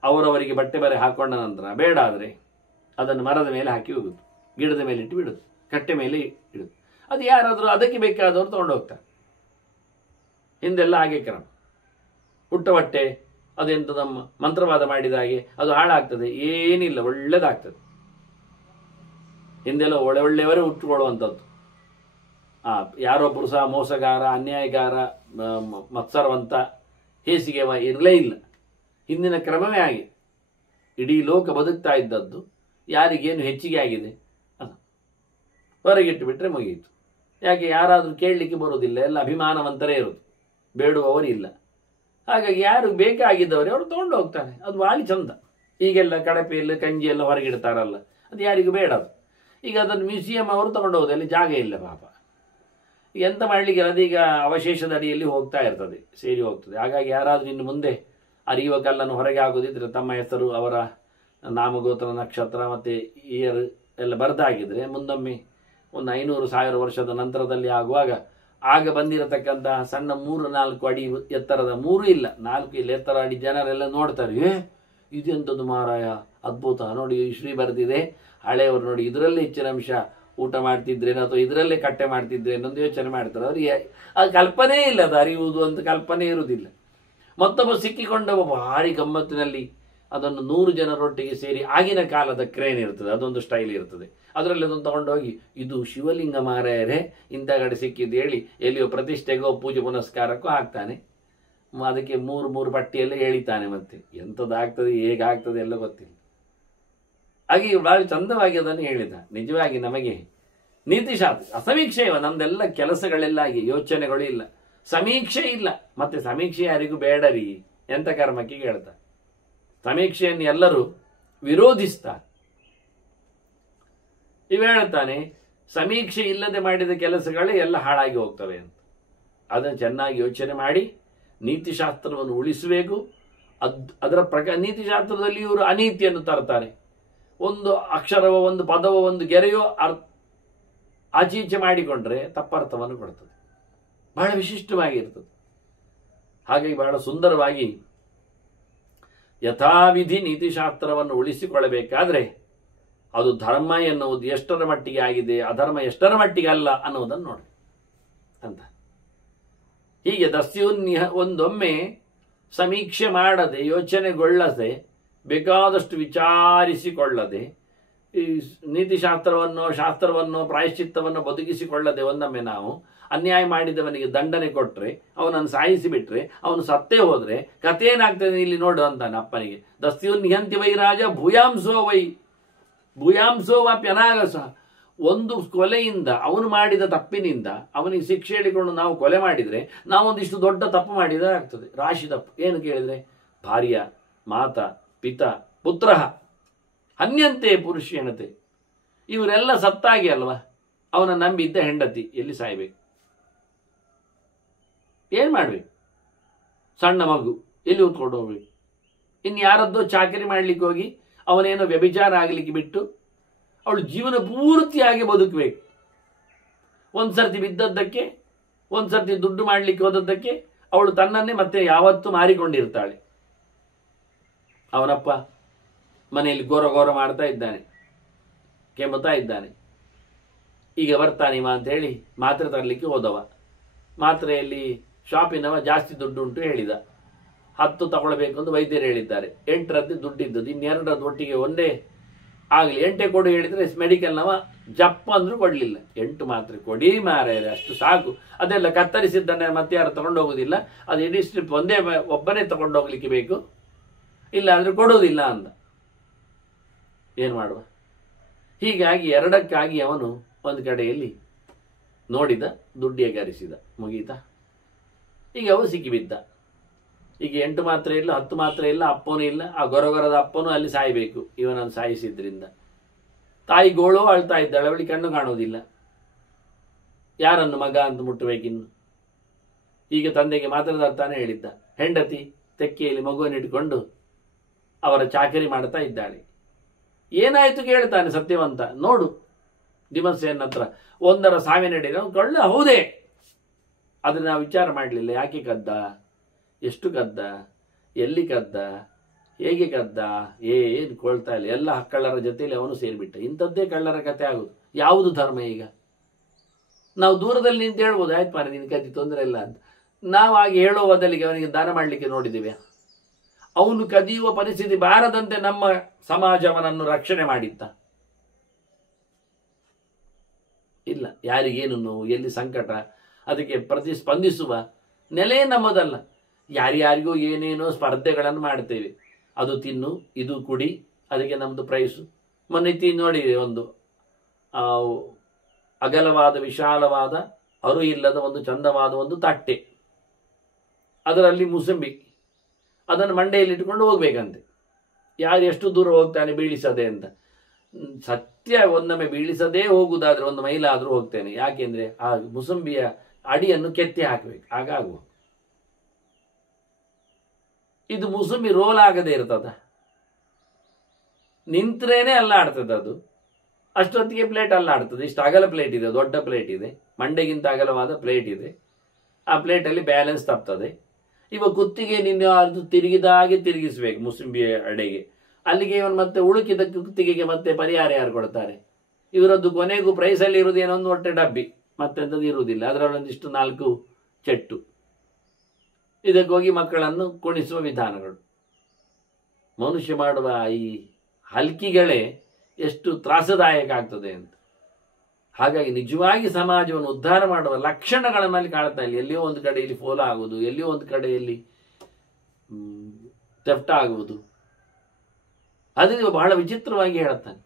ಅವರವರಿಗೆ ಬಟ್ಟೆ ಬರೆ ಹಾಕೊಂಡ ನಂತರ ಬೇಡ ಆದರೆ ಅದನ್ನು ಮರದ ಮೇಲೆ ಹಾಕಿ ಹೋಗುದು, ಗಿಡದ ಮೇಲೆ ಇಟ್ಟು ಬಿಡುದು, ಕಟ್ಟೆ ಮೇಲೆ ಇಡುದು. ಅದು ಯಾರಾದರೂ ಅದಕ್ಕೆ ಬೇಕಾದವರು ತಗೊಂಡು ಹೋಗ್ತಾರೆ. ಹಿಂದೆಲ್ಲ ಹಾಗೆ ಕ್ರಮ. ಹುಟ್ಟ ಬಟ್ಟೆ ಅದೆಂತ ನಮ್ಮ ಮಂತ್ರವಾದ ಮಾಡಿದ ಹಾಗೆ ಅದು ಹಾಳಾಗ್ತದೆ, ಏನಿಲ್ಲ, ಒಳ್ಳೇದಾಗ್ತದೆ. ಹಿಂದೆಲ್ಲ ಒಳ್ಳೆಯವರೇ ಹುಟ್ಟುಕೊಳ್ಳುವಂಥದ್ದು. ಯಾರೊಬ್ಬರು ಸಹ ಮೋಸಗಾರ, ಅನ್ಯಾಯಗಾರ, ಮತ್ಸರವಂತ, ಹೇಸಿಗೆವ ಇರಲೇ ಇಲ್ಲ. ಹಿಂದಿನ ಕ್ರಮವೇ ಹಾಗೆ. ಇಡೀ ಲೋಕ ಬದುಕ್ತಾ ಇದ್ದದ್ದು ಯಾರಿಗೇನು ಹೆಚ್ಚಿಗೆ ಆಗಿದೆ ಅದು ಹೊರಗಿಟ್ಟು ಬಿಟ್ಟರೆ ಮುಗಿಯಿತು. ಯಾಕೆ ಯಾರಾದರೂ ಕೇಳಲಿಕ್ಕೆ ಬರುವುದಿಲ್ಲ, ಎಲ್ಲ ಅಭಿಮಾನವಂತರೇ ಇರೋದು, ಬೇಡುವವರು ಇಲ್ಲ. ಹಾಗಾಗಿ ಯಾರು ಬೇಕಾಗಿದ್ದವರು ಅವರು ತಗೊಂಡು ಹೋಗ್ತಾರೆ. ಅದು ಭಾಳ ಚಂದ. ಈಗೆಲ್ಲ ಕಡಪೆಯಲ್ಲಿ ಕಂಜಿ ಎಲ್ಲ ಹೊರಗಿಡ್ತಾರಲ್ಲ, ಅದು ಯಾರಿಗೂ ಬೇಡ. ಅದು ಈಗ ಅದನ್ನು ಮ್ಯೂಸಿಯಂ ಅವರು ತಗೊಂಡು ಹೋಗೋದು, ಅಲ್ಲಿ ಜಾಗ ಇಲ್ಲ ಪಾಪ. ಎಂತ ಮಾಡಲಿಕ್ಕೆ ಅದೀಗ ಅವಶೇಷದ ಅಡಿಯಲ್ಲಿ ಹೋಗ್ತಾ ಇರ್ತದೆ, ಸೇರಿ ಹೋಗ್ತದೆ. ಹಾಗಾಗಿ ಯಾರಾದರೂ ಇನ್ನು ಮುಂದೆ ಅರಿಯುವ ಕಲ್ಲನ್ನು ಹೊರಗೆ ಆಗೋದಿದ್ರೆ ತಮ್ಮ ಹೆಸರು, ಅವರ ನಾಮಗೋತ್ರ, ನಕ್ಷತ್ರ ಮತ್ತು ಇಯರ್ ಎಲ್ಲ ಬರೆದಾಗಿದ್ರೆ ಮುಂದೊಮ್ಮೆ ಒಂದು 500,000 ವರ್ಷದ ನಂತರದಲ್ಲಿ ಆಗುವಾಗ ಆಗ ಬಂದಿರತಕ್ಕಂತಹ ಸಣ್ಣ 3-4 ಅಡಿ ಎತ್ತರದ, 3 ಇಲ್ಲ 4 ಇಲ್ಲ ಎತ್ತರ ಅಡಿ ಜನರೆಲ್ಲ ನೋಡ್ತಾರೆ, ಇದೆಂಥದ್ದು ಮಾರಾಯ, ಅದ್ಭುತ ನೋಡಿ, ಶ್ರೀ ಬರೆದಿದೆ. ಹಳೆಯವರು ನೋಡಿ ಇದರಲ್ಲೇ ಹೆಚ್ಚಿನ ಅಂಶ ಊಟ ಮಾಡ್ತಿದ್ರೇನೋ ಅಥವಾ ಇದರಲ್ಲೇ ಕಟ್ಟೆ ಮಾಡ್ತಿದ್ರೇನೋ ಒಂದು ಯೋಚನೆ ಮಾಡ್ತಾರೆ. ಅವ್ರಿಗೆ ಅದು ಕಲ್ಪನೆ ಇಲ್ಲ, ಅದು ಅರಿಯುವುದು ಅಂತ ಕಲ್ಪನೆ ಇರುವುದಿಲ್ಲ. ಮತ್ತೊಬ್ಬ ಸಿಕ್ಕಿಕೊಂಡವ ಭಾರಿ ಗಮ್ಮತ್ತಿನಲ್ಲಿ ಅದನ್ನು 100 ಜನರೊಟ್ಟಿಗೆ ಸೇರಿ, ಆಗಿನ ಕಾಲದ ಕ್ರೇನ್ ಇರ್ತದೆ, ಅದೊಂದು ಸ್ಟೈಲ್ ಇರ್ತದೆ, ಅದರಲ್ಲಿ ಅದನ್ನು ತಗೊಂಡೋಗಿ ಇದು ಶಿವಲಿಂಗ ಮಾರಾಯರೇ ಇಂಥ ಕಡೆ ಸಿಕ್ಕಿದ್ದು ಹೇಳಿ ಎಲ್ಲಿಯೋ ಪ್ರತಿಷ್ಠೆಗೋ ಪೂಜೆ ಪುನಸ್ಕಾರಕ್ಕೂ ಹಾಕ್ತಾನೆ. ಅದಕ್ಕೆ 3 ಪಟ್ಟಿಯಲ್ಲೇ ಹೇಳಿತಾನೆ. ಮತ್ತೆ ಎಂಥದ್ದಾಗ್ತದೆ, ಹೇಗಾಗ್ತದೆ ಎಲ್ಲ ಗೊತ್ತಿಲ್ಲ. ಹಾಗೆ ಭಾಳ ಚಂದವಾಗಿ ಅದನ್ನು ಹೇಳಿದ. ನಿಜವಾಗಿ ನಮಗೆ ನೀತಿಶಾಸ್ತ್ರ ಅಸಮೀಕ್ಷೆ ಇವ. ನಮ್ದೆಲ್ಲ ಕೆಲಸಗಳೆಲ್ಲ ಆಗಿ ಯೋಚನೆಗಳು ಇಲ್ಲ, ಸಮೀಕ್ಷೆ ಇಲ್ಲ. ಮತ್ತೆ ಸಮೀಕ್ಷೆ ಯಾರಿಗೂ ಬೇಡರಿ, ಎಂಥ ಕರ್ಮಕ್ಕೆ ಹೇಳ್ತಾರೆ. ಸಮೀಕ್ಷೆಯನ್ನು ಎಲ್ಲರೂ ವಿರೋಧಿಸ್ತಾರೆ. ಇವ ಹೇಳ್ತಾನೆ, ಸಮೀಕ್ಷೆ ಇಲ್ಲದೆ ಮಾಡಿದ ಕೆಲಸಗಳೇ ಎಲ್ಲ ಹಾಳಾಗಿ ಹೋಗ್ತವೆ ಅಂತ. ಅದನ್ನು ಚೆನ್ನಾಗಿ ಯೋಚನೆ ಮಾಡಿ ನೀತಿಶಾಸ್ತ್ರವನ್ನು ಉಳಿಸಬೇಕು. ಅದರ ನೀತಿಶಾಸ್ತ್ರದಲ್ಲಿ ಇವರು ಅನೀತಿಯನ್ನು ತರ್ತಾರೆ. ಒಂದು ಅಕ್ಷರವೋ, ಒಂದು ಪದವೋ, ಒಂದು ಗೆರೆಯೋ ಆಚೀಚೆ ಮಾಡಿಕೊಂಡ್ರೆ ತಪ್ಪರ್ಥವನ್ನು ಕೊಡ್ತದೆ. ಬಹಳ ವಿಶಿಷ್ಟವಾಗಿರ್ತದೆ. ಹಾಗಾಗಿ ಬಹಳ ಸುಂದರವಾಗಿ ಯಥಾವಿಧಿ ನೀತಿಶಾಸ್ತ್ರವನ್ನು ಉಳಿಸಿಕೊಳ್ಳಬೇಕಾದ್ರೆ ಅದು ಧರ್ಮ ಎನ್ನುವುದು ಎಷ್ಟರ ಮಟ್ಟಿಗೆ ಆಗಿದೆ, ಅಧರ್ಮ ಎಷ್ಟರ ಮಟ್ಟಿಗೆ ಅಲ್ಲ ಅನ್ನೋದನ್ನು ನೋಡಿ ಅಂತ. ಹೀಗೆ ದಸ್ಯೂನ್ಯ ಒಂದೊಮ್ಮೆ ಸಮೀಕ್ಷೆ ಮಾಡದೆ, ಯೋಚನೆಗೊಳ್ಳದೆ, ಬೇಕಾದಷ್ಟು ವಿಚಾರಿಸಿಕೊಳ್ಳದೆ, ಈ ನೀತಿಶಾಸ್ತ್ರವನ್ನು, ಶಾಸ್ತ್ರವನ್ನು, ಪ್ರಾಯಶ್ಚಿತ್ತವನ್ನು ಬದುಕಿಸಿಕೊಳ್ಳದೆ ಒಂದೊಮ್ಮೆ ನಾವು ಅನ್ಯಾಯ ಮಾಡಿದವನಿಗೆ ದಂಡನೆ ಕೊಟ್ಟರೆ, ಅವನನ್ನು ಸಾಯಿಸಿಬಿಟ್ರೆ, ಅವನು ಸತ್ತೇ ಹೋದರೆ ಕಥೆ ಏನಾಗ್ತದೆ ಇಲ್ಲಿ ನೋಡು ಅಂತಾನೆ ಅಪ್ಪನಿಗೆ. ದಸ್ಯೂನ್ಯಂತಿ ವೈ ರಾಜ ಭೂಯಾಂಸೋ ವೈ ಭೂಯಾಂಸೋ ವಾಪ್ಯನಾಗಸ. ಒಂದು ಕೊಲೆಯಿಂದ, ಅವನು ಮಾಡಿದ ತಪ್ಪಿನಿಂದ ಅವನಿಗೆ ಶಿಕ್ಷೆ ಹೇಳಿಕೊಂಡು ನಾವು ಕೊಲೆ ಮಾಡಿದರೆ ನಾವೊಂದಿಷ್ಟು ದೊಡ್ಡ ತಪ್ಪು ಮಾಡಿದ ಆಗ್ತದೆ, ರಾಶಿ ತಪ್ಪು. ಏನು ಕೇಳಿದರೆ ಭಾರ್ಯ, ಮಾತ, ಪಿತ, ಪುತ್ರ, ಹನ್ಯಂತೆ ಪುರುಷೇಣತೆ, ಇವರೆಲ್ಲ ಸತ್ತಾಗಿ ಅಲ್ವಾ. ಅವನ ನಂಬಿದ್ದ ಹೆಂಡತಿ ಎಲ್ಲಿ ಸಾಯ್ಬೇಕು? ಏನು ಮಾಡಬೇಕು? ಸಣ್ಣ ಮಗು ಎಲ್ಲಿ ಹೊತ್ಕೊಂಡು ಹೋಗ್ಬೇಕು? ಇನ್ನು ಯಾರದ್ದೋ ಚಾಕರಿ ಮಾಡ್ಲಿಕ್ಕೆ ಹೋಗಿ ಅವನೇನೋ ವ್ಯಭಿಚಾರ ಆಗಲಿಕ್ಕೆ ಬಿಟ್ಟು ಅವಳು ಜೀವನ ಪೂರ್ತಿಯಾಗಿ ಬದುಕಬೇಕು. ಒಂದು ಸರ್ತಿ ಬಿದ್ದದ್ದಕ್ಕೆ, ಒಂದು ಸರ್ತಿ ದುಡ್ಡು ಮಾಡಲಿಕ್ಕೆ ಹೋದದ್ದಕ್ಕೆ ಅವಳು ತನ್ನನ್ನೇ ಮತ್ತೆ ಯಾವತ್ತೂ ಮಾರಿಕೊಂಡಿರ್ತಾಳೆ. ಅವನಪ್ಪ ಮನೆಯಲ್ಲಿ ಗೋರ ಗೋರ ಮಾಡ್ತಾ ಇದ್ದಾನೆ, ಕೆಮ್ಮುತ್ತಾ ಇದ್ದಾನೆ. ಈಗ ಬರ್ತಾನಿವ ಅಂತ ಹೇಳಿ ಮಾತ್ರೆ ತರಲಿಕ್ಕೆ ಹೋದವ. ಮಾತ್ರೆಯಲ್ಲಿ ಶಾಪಿನವ ಜಾಸ್ತಿ ದುಡ್ಡು ಉಂಟು ಹೇಳಿದ. 10 ತಗೊಳ್ಬೇಕು ಅಂತ ವೈದ್ಯರು ಹೇಳಿದ್ದಾರೆ. 8ರದ್ದು ದುಡ್ಡಿದ್ದದ್ದು, ಇನ್ನು2ರದ್ದು ಒಟ್ಟಿಗೆ ಒಂದೇ ಆಗಲಿ 8 ಕೊಡು ಹೇಳಿದರೆ ಮೆಡಿಕಲ್ನವ ಜಪ್ಪ ಅಂದ್ರೂ ಕೊಡಲಿಲ್ಲ. 8 ಮಾತ್ರೆ ಕೊಡಿ ಮಾರಾಯರೆ, ಅಷ್ಟು ಸಾಕು. ಅದೆಲ್ಲ ಕತ್ತರಿಸಿದ್ದನ್ನೇ ಮತ್ತೆ ಯಾರು ತಗೊಂಡು ಹೋಗುದಿಲ್ಲ, ಅದು ಇಡೀ ಸ್ಟ್ರಿಪ್ ಒಬ್ಬನೇ ತಗೊಂಡು ಹೋಗ್ಲಿಕ್ಕೆ ಬೇಕು, ಇಲ್ಲ ಅಂದ್ರೆ ಕೊಡುವುದಿಲ್ಲ ಅಂದ. ಏನು ಮಾಡುವ? ಹೀಗಾಗಿ 2ಕ್ಕಾಗಿ ಅವನು ಒಂದು ಕಡೆಯಲ್ಲಿ ನೋಡಿದ, ದುಡ್ಡಿಗೆ ಕರೆಸಿದ, ಮುಗೀತಾ? ಈಗ ಅವು ಸಿಕ್ಕಿಬಿದ್ದ. ಈಗ 8 ಮಾತ್ರೆ ಇಲ್ಲ, 10 ಮಾತ್ರೆ ಇಲ್ಲ, ಅಪ್ಪನೂ ಇಲ್ಲ. ಆ ಗೊರಗೊರದ ಅಪ್ಪನೂ ಅಲ್ಲಿ ಸಾಯಬೇಕು ಇವನನ್ನು ಸಾಯಿಸಿದ್ರಿಂದ. ತಾಯಿ ಗೋಳು ಅಳ್ತಾ ಇದ್ದಾಳೆ, ಅವಳಿಗೆ ಕಣ್ಣು ಕಾಣುವುದಿಲ್ಲ. ಯಾರನ್ನು ಮಗ ಅಂತ ಮುಟ್ಟಬೇಕಿನ್ನು? ಈಗ ತಂದೆಗೆ ಮಾತ್ರದಾರ್ತಾನೆ ಹೇಳಿದ್ದ. ಹೆಂಡತಿ ತೆಕ್ಕೆಯಲ್ಲಿ ಮಗುವನ್ನು ಇಟ್ಕೊಂಡು ಅವರ ಚಾಕರಿ ಮಾಡ್ತಾ ಇದ್ದಾಳೆ. ಏನಾಯ್ತು ಕೇಳ್ತಾನೆ ಸತ್ಯವಂತ. ನೋಡು ದಿಮತ್ಸೇನ ಹತ್ರ 1ರ ಸಾವಿನಡಿ ಕೊಳ್ಳ ಹೌದೇ, ಅದನ್ನ ನಾವು ವಿಚಾರ ಮಾಡಲಿಲ್ಲ. ಯಾಕೆ ಕದ್ದ, ಎಷ್ಟು ಕದ್ದ, ಎಲ್ಲಿ ಕದ್ದ, ಹೇಗೆ ಕದ್ದ, ಏನು ಕೊಳ್ತಾ ಇಲ್ಲ. ಎಲ್ಲ ಕಳ್ಳರ ಜೊತೆಯಲ್ಲಿ ಅವನು ಸೇರಿಬಿಟ್ಟ. ಇಂಥದ್ದೇ ಕಳ್ಳರ ಕತೆ ಆಗುದು. ಯಾವುದು ಧರ್ಮ? ಈಗ ನಾವು ದೂರದಲ್ಲಿ ನಿಂತು ಹೇಳ್ಬೋದು, ಆಯ್ತು ಮಾರೆ ನಿನ್ ಕದ್ದಿ ತೊಂದರೆ ಇಲ್ಲ ಅಂತ. ನಾವು ಹಾಗೆ ಹೇಳೋ ಬದಲಿಗೆ ಅವನಿಗೆ ದಾನ ಮಾಡಲಿಕ್ಕೆ ನೋಡಿದ್ದೇವೆ. ಅವನು ಕದಿಯುವ ಪರಿಸ್ಥಿತಿ ಬಾರದಂತೆ ನಮ್ಮ ಸಮಾಜ ಅವನನ್ನು ರಕ್ಷಣೆ ಮಾಡಿತ್ತ? ಇಲ್ಲ. ಯಾರಿಗೇನು ನೋವು, ಎಲ್ಲಿ ಸಂಕಟ, ಅದಕ್ಕೆ ಪ್ರತಿಸ್ಪಂದಿಸುವ ನೆಲೆ ನಮ್ಮದಲ್ಲ. ಯಾರ್ಯಾರಿಗೂ ಏನೇನೋ ಸ್ಪರ್ಧೆಗಳನ್ನು ಮಾಡ್ತೇವೆ. ಅದು ತಿನ್ನು, ಇದು ಕುಡಿ, ಅದಕ್ಕೆ ನಮ್ಮದು ಪ್ರೈಸು. ಮೊನ್ನೆ ನೋಡಿ, ಒಂದು ಅಗಲವಾದ ವಿಶಾಲವಾದ ಅರು ಇಲ್ಲದ ಒಂದು ಚಂದವಾದ ಒಂದು ತಟ್ಟೆ, ಅದರಲ್ಲಿ ಮುಸಂಬಿ, ಅದನ್ನು ಮಂಡೆಯಲ್ಲಿ ಇಟ್ಕೊಂಡು ಹೋಗ್ಬೇಕಂತೆ. ಯಾರು ಎಷ್ಟು ದೂರ ಹೋಗ್ತಾನೆ ಬೀಳಿಸದೆ ಅಂತ. ಸತ್ಯ, ಒಂದೊಮ್ಮೆ ಬೀಳಿಸದೇ ಹೋಗುವುದಾದ್ರೆ 1 ಮೈಲಾದರೂ ಹೋಗ್ತೇನೆ. ಯಾಕೆಂದ್ರೆ ಆ ಮುಸಂಬಿಯ ಅಡಿಯನ್ನು ಕೆತ್ತಿ ಹಾಕಬೇಕು, ಆಗಾಗುವ. ಇದು ಮುಸುಂಬಿ ರೋಲ್ ಆಗದೆ ಇರ್ತದ, ನಿಂತ್ರೇನೆ ಅಲ್ಲಾಡ್ತದೆ. ಅದು ಅಷ್ಟೊತ್ತಿಗೆ ಪ್ಲೇಟ್ ಅಲ್ಲಾಡ್ತದೆ. ಇಷ್ಟು ಅಗಲ ಪ್ಲೇಟ್ ಇದೆ, ದೊಡ್ಡ ಪ್ಲೇಟ್ ಇದೆ, ಮಂಡೆಗಿಂತ ಅಗಲವಾದ ಪ್ಲೇಟ್ ಇದೆ. ಆ ಪ್ಲೇಟಲ್ಲಿ ಬ್ಯಾಲೆನ್ಸ್ ತಪ್ತದೆ. ಇವ ಕುತ್ತಿಗೆ ನಿನ್ನ ಅದು ತಿರುಗಿದಾಗೆ ತಿರುಗಿಸ್ಬೇಕು ಮುಸುಂಬಿಯ ಅಡೆಗೆ. ಅಲ್ಲಿಗೆ ಇವನು ಮತ್ತೆ ಉಳುಕಿದ ಕುತ್ತಿಗೆಗೆ ಮತ್ತೆ ಪರಿಹಾರ ಯಾರು ಕೊಡ್ತಾರೆ? ಇವರದ್ದು ಕೊನೆಗೂ ಪ್ರೈಸಲ್ಲಿ ಇರುವುದು ಏನೋ ಒಂದು ಹೊಟ್ಟೆ ಡಬ್ಬಿ, ಮತ್ತೆಂಥದ್ದು ಇರುವುದಿಲ್ಲ. ಅದರಲ್ಲೊಂದಿಷ್ಟು 4 ಚೆಟ್ಟು. ಇದಕ್ಕೆ ಹೋಗಿ ಮಕ್ಕಳನ್ನು ಕುಣಿಸುವ ವಿಧಾನಗಳು. ಮನುಷ್ಯ ಮಾಡುವ ಈ ಹಲ್ಕಿಗಳೇ ಎಷ್ಟು ತ್ರಾಸದಾಯಕ ಆಗ್ತದೆ ಅಂತ. ಹಾಗಾಗಿ ನಿಜವಾಗಿ ಸಮಾಜವನ್ನು ಉದ್ಧಾರ ಮಾಡುವ ಲಕ್ಷಣಗಳ ಮೇಲೆ ಕಾಣ್ತಾ ಇಲ್ಲ. ಎಲ್ಲಿಯೋ ಒಂದು ಕಡೆಯಲ್ಲಿ ಫೋಲ ಆಗುವುದು, ಎಲ್ಲಿಯೋ ಒಂದು ಕಡೆಯಲ್ಲಿ ತೆಫ್ಟ ಆಗುವುದು. ಅದರಿಂದ ಬಹಳ ವಿಚಿತ್ರವಾಗಿ ಹೇಳುತ್ತಾನೆ.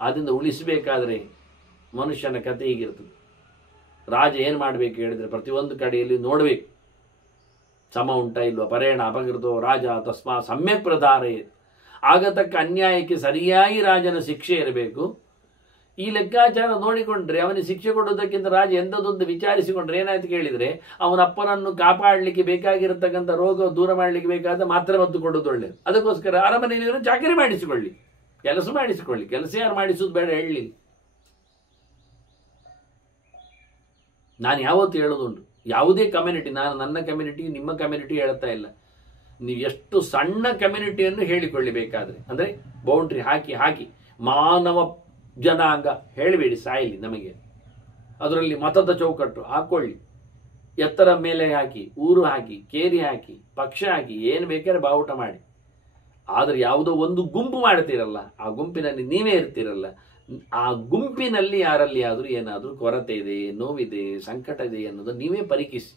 ಆದ್ದರಿಂದ ಉಳಿಸಬೇಕಾದ್ರೆ ಮನುಷ್ಯನ ಕಥೆ ಹೀಗಿರ್ತದೆ. ರಾಜ ಏನು ಮಾಡಬೇಕು ಹೇಳಿದ್ರೆ, ಪ್ರತಿಯೊಂದು ಕಡೆಯಲ್ಲಿ ನೋಡಬೇಕು ಸಮ ಉಂಟಾ ಇಲ್ವಾ. ಪರೇಣ ಅಪಕೃತೋ ರಾಜ ತಸ್ಮಾ ಸಮ್ಯಕ್ ಪ್ರಧಾರೇ. ಆಗತಕ್ಕ ಅನ್ಯಾಯಕ್ಕೆ ಸರಿಯಾಗಿ ರಾಜನ ಶಿಕ್ಷೆ ಇರಬೇಕು. ಈ ಲೆಕ್ಕಾಚಾರ ನೋಡಿಕೊಂಡ್ರೆ ಅವನಿಗೆ ಶಿಕ್ಷೆ ಕೊಡುವುದಕ್ಕಿಂತ ರಾಜ ಎಂಥದ್ದೊಂದು ವಿಚಾರಿಸಿಕೊಂಡ್ರೆ ಏನಾಯ್ತು ಕೇಳಿದ್ರೆ, ಅವನಪ್ಪನನ್ನು ಕಾಪಾಡಲಿಕ್ಕೆ ಬೇಕಾಗಿರತಕ್ಕಂಥ ರೋಗ ದೂರ ಮಾಡಲಿಕ್ಕೆ ಬೇಕಾದ ಮಾತ್ರೆ ಮದ್ದು ಕೊಡೋದು ಒಳ್ಳೆಯದು. ಅದಕ್ಕೋಸ್ಕರ ಅರಮನೆಯಲ್ಲಿ ಚಾಕರಿ ಮಾಡಿಸಿಕೊಳ್ಳಿ, ಕೆಲಸ ಮಾಡಿಸಿಕೊಳ್ಳಿ. ಕೆಲಸ ಯಾರು ಮಾಡಿಸುವುದು ಬೇಡ ಹೇಳಲಿ. ನಾನು ಯಾವತ್ತು ಹೇಳೋದುಂಟು, ಯಾವುದೇ ಕಮ್ಯುನಿಟಿ, ನಾನು ನನ್ನ ಕಮ್ಯುನಿಟಿ ನಿಮ್ಮ ಕಮ್ಯುನಿಟಿ ಹೇಳ್ತಾ ಇಲ್ಲ. ನೀವು ಎಷ್ಟು ಸಣ್ಣ ಕಮ್ಯುನಿಟಿಯನ್ನು ಹೇಳಿಕೊಳ್ಳಿ ಬೇಕಾದ್ರೆ, ಅಂದರೆ ಬೌಂಡ್ರಿ ಹಾಕಿ ಮಾನವ ಜನಾಂಗ ಹೇಳಬೇಡಿ, ಸಾಯಲಿ ನಮಗೆ. ಅದರಲ್ಲಿ ಮತದ ಚೌಕಟ್ಟು ಹಾಕೊಳ್ಳಿ, ಎತ್ತರ ಮೇಲೆ ಹಾಕಿ, ಊರು ಹಾಕಿ, ಕೇರಿ ಹಾಕಿ, ಪಕ್ಷ ಹಾಕಿ, ಏನು ಬೇಕಾದ್ರೆ ಬಾವುಟ ಮಾಡಿ. ಆದರೆ ಯಾವುದೋ ಒಂದು ಗುಂಪು ಮಾಡ್ತೀರಲ್ಲ, ಆ ಗುಂಪಿನಲ್ಲಿ ನೀವೇ ಇರ್ತೀರಲ್ಲ, ಆ ಗುಂಪಿನಲ್ಲಿ ಯಾರಲ್ಲಿ ಆದರೂ ಏನಾದರೂ ಕೊರತೆ ಇದೆ, ನೋವಿದೆ, ಸಂಕಟ ಇದೆ ಅನ್ನೋದು ನೀವೇ ಪರೀಕ್ಷಿಸಿ.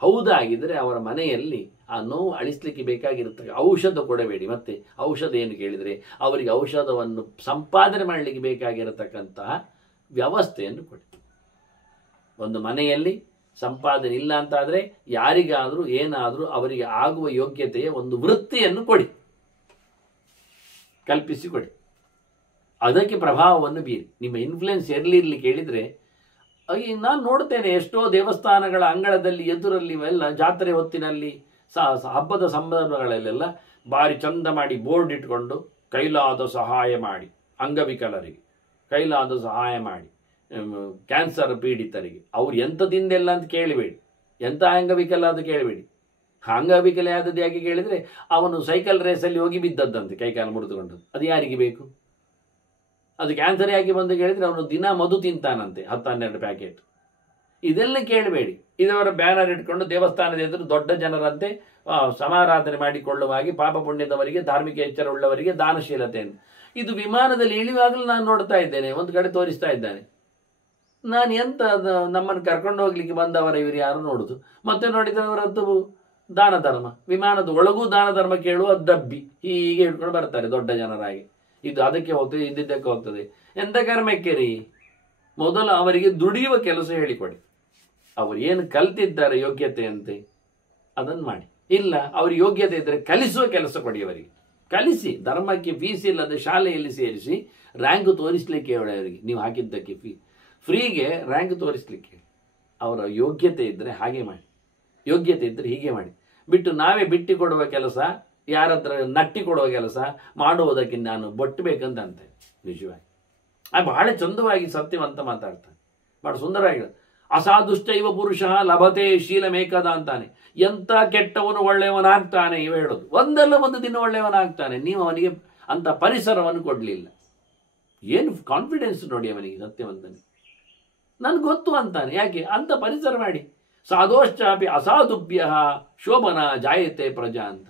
ಹೌದಾಗಿದ್ದರೆ ಅವರ ಮನೆಯಲ್ಲಿ ಆ ನೋವು ಅಳಿಸ್ಲಿಕ್ಕೆ ಬೇಕಾಗಿರುತ್ತೆ ಔಷಧ ಕೊಡಬೇಡಿ. ಮತ್ತೆ ಔಷಧ ಏನು ಕೇಳಿದರೆ, ಅವರಿಗೆ ಔಷಧವನ್ನು ಸಂಪಾದನೆ ಮಾಡಲಿಕ್ಕೆ ಬೇಕಾಗಿರತಕ್ಕಂತಹ ವ್ಯವಸ್ಥೆಯನ್ನು ಕೊಡಿ. ಒಂದು ಮನೆಯಲ್ಲಿ ಸಂಪಾದನೆ ಇಲ್ಲ ಅಂತಾದರೆ ಯಾರಿಗಾದರೂ ಏನಾದರೂ ಅವರಿಗೆ ಆಗುವ ಯೋಗ್ಯತೆಯ ಒಂದು ವೃತ್ತಿಯನ್ನು ಕೊಡಿ, ಕಲ್ಪಿಸಿಕೊಡಿ. ಅದಕ್ಕೆ ಪ್ರಭಾವವನ್ನು ಬೀರಿ. ನಿಮ್ಮ ಇನ್ಫ್ಲುಯೆನ್ಸ್ ಇರಲಿ ಕೇಳಿದರೆ, ನಾನು ನೋಡ್ತೇನೆ ಎಷ್ಟೋ ದೇವಸ್ಥಾನಗಳ ಅಂಗಳದಲ್ಲಿ ಎದುರಲ್ಲಿ ಇವೆಲ್ಲ ಜಾತ್ರೆ ಹೊತ್ತಿನಲ್ಲಿ ಹಬ್ಬದ ಸಂದರ್ಭಗಳಲ್ಲೆಲ್ಲ ಭಾರಿ ಚಂದ ಮಾಡಿ ಬೋರ್ಡ್ ಇಟ್ಕೊಂಡು ಕೈಲಾದ ಸಹಾಯ ಮಾಡಿ ಅಂಗವಿಕಲರಿಗೆ, ಕೈಲಾದ ಸಹಾಯ ಮಾಡಿ ಕ್ಯಾನ್ಸರ್ ಪೀಡಿತರಿಗೆ. ಅವ್ರು ಎಂಥದಿಂದೆಲ್ಲ ಅಂತ ಕೇಳಬೇಡಿ, ಎಂಥ ಅಂಗವಿಕಲ ಅಂತ ಕೇಳಬೇಡಿ. ಅಂಗವಿಕಲ ಆದದ್ದು ಯಾಕೆ ಕೇಳಿದರೆ, ಅವನು ಸೈಕಲ್ ರೇಸಲ್ಲಿ ಹೋಗಿ ಬಿದ್ದದ್ದಂತೆ, ಕೈಕಾಲು ಮುರಿದುಕೊಂಡದ್ದು. ಅದು ಯಾರಿಗೆ ಬೇಕು? ಅದು ಕ್ಯಾನ್ಸರ್ ಯಾಕೆ ಬಂದು ಕೇಳಿದರೆ, ಅವನು ದಿನ ಮಧು ತಿಂತಾನಂತೆ 10-12 ಪ್ಯಾಕೆಟ್. ಇದೆಲ್ಲ ಕೇಳಬೇಡಿ. ಇದವರ ಬ್ಯಾನರ್ ಇಟ್ಕೊಂಡು ದೇವಸ್ಥಾನದ ಎದುರು ದೊಡ್ಡ ಜನರಂತೆ ಸಮಾರಾಧನೆ ಮಾಡಿಕೊಳ್ಳುವ ಹಾಗೆ ಪಾಪ ಪುಣ್ಯದವರಿಗೆ, ಧಾರ್ಮಿಕ ಎಚ್ಚರ ಉಳ್ಳವರಿಗೆ ದಾನಶೀಲತೆಯನ್ನು. ಇದು ವಿಮಾನದಲ್ಲಿ ಇಳಿಯುವಾಗಲೂ ನಾನು ನೋಡ್ತಾ ಇದ್ದೇನೆ, ಒಂದು ಕಡೆ ತೋರಿಸ್ತಾ ಇದ್ದಾನೆ. ನಾನು ಎಂತ ನಮ್ಮನ್ನು ಕರ್ಕೊಂಡು ಹೋಗ್ಲಿಕ್ಕೆ ಬಂದವರ ಇವರು ಯಾರು ನೋಡುದು. ಮತ್ತೆ ನೋಡಿದವರದ್ದು ದಾನ ಧರ್ಮ, ವಿಮಾನದ ಒಳಗೂ ದಾನ ಧರ್ಮ ಕೇಳುವ ಡಬ್ಬಿ ಹೀಗೆ ಹಿಡ್ಕೊಂಡು ಬರ್ತಾರೆ ದೊಡ್ಡ ಜನರಾಗಿ. ಇದು ಅದಕ್ಕೆ ಹೋಗ್ತದೆ, ಇದ್ದಿದ್ದಕ್ಕೆ ಹೋಗ್ತದೆ. ಎಂತ ಕರ್ಮಕ್ಕೆ ರೀ? ಮೊದಲು ಅವರಿಗೆ ದುಡಿಯುವ ಕೆಲಸ ಹೇಳಿಕೊಡಿ. ಅವರು ಏನು ಕಲ್ತಿದ್ದಾರೆ ಯೋಗ್ಯತೆ ಅಂತೆ ಅದನ್ನು ಮಾಡಿ. ಇಲ್ಲ ಅವ್ರಿಗೆ ಯೋಗ್ಯತೆ ಇದ್ದರೆ ಕಲಿಸುವ ಕೆಲಸ ಕೊಡಿ. ಅವರಿಗೆ ಕಲಿಸಿ, ಧರ್ಮಕ್ಕೆ ಫೀಸ್ ಇಲ್ಲದೆ ಶಾಲೆಯಲ್ಲಿ ಸೇರಿಸಿ ರ್ಯಾಂಕ್ ತೋರಿಸ್ಲಿಕ್ಕೆ ಹೇಳಿ ಅವರಿಗೆ. ನೀವು ಹಾಕಿದ್ದಕ್ಕೆ ಫ್ರೀಗೆ ರ್ಯಾಂಕ್ ತೋರಿಸ್ಲಿಕ್ಕೆ. ಅವರ ಯೋಗ್ಯತೆ ಇದ್ದರೆ ಹಾಗೆ ಮಾಡಿ, ಯೋಗ್ಯತೆ ಇದ್ದರೆ ಹೀಗೆ ಮಾಡಿ. ಬಿಟ್ಟು ನಾವೇ ಬಿಟ್ಟು ಕೊಡುವ ಕೆಲಸ, ಯಾರತ್ರ ನಟ್ಟಿ ಕೊಡುವ ಕೆಲಸ ಮಾಡುವುದಕ್ಕೆ ನಾನು ಬೊಟ್ಟು ಬೇಕಂತ ಅಂತೆ. ನಿಜವಾಗಿ ಬಹಳ ಚಂದವಾಗಿ ಸತ್ಯವಂತ ಮಾತಾಡ್ತಾನೆ, ಬಹಳ ಸುಂದರವಾಗಿ. ಅಸಾಧುಷ್ಟ ಇವ ಪುರುಷ ಲಭತೆ ಶೀಲಮೇಕದ ಅಂತಾನೆ. ಎಂಥ ಕೆಟ್ಟವನು ಒಳ್ಳೆಯವನಾಗ್ತಾನೆ ಇವ ಹೇಳೋದು. ಒಂದಲ್ಲ ಒಂದು ದಿನ ಒಳ್ಳೆಯವನಾಗ್ತಾನೆ. ನೀವು ಅವನಿಗೆ ಅಂತ ಪರಿಸರವನ್ನು ಕೊಡಲಿಲ್ಲ. ಏನು ಕಾನ್ಫಿಡೆನ್ಸ್ ನೋಡಿ ಅವನಿಗೆ, ಸತ್ಯವಂತನಿಗೆ. ನನ್ಗೆ ಗೊತ್ತು ಅಂತಾನೆ. ಯಾಕೆ? ಅಂತ ಪರಿಸರ ಮಾಡಿ. ಸಾಧೋಶ್ಚಾಪಿ ಅಸಾಧುಭ್ಯ ಶೋಭನ ಜಾಯತೆ ಪ್ರಜಾ ಅಂತ.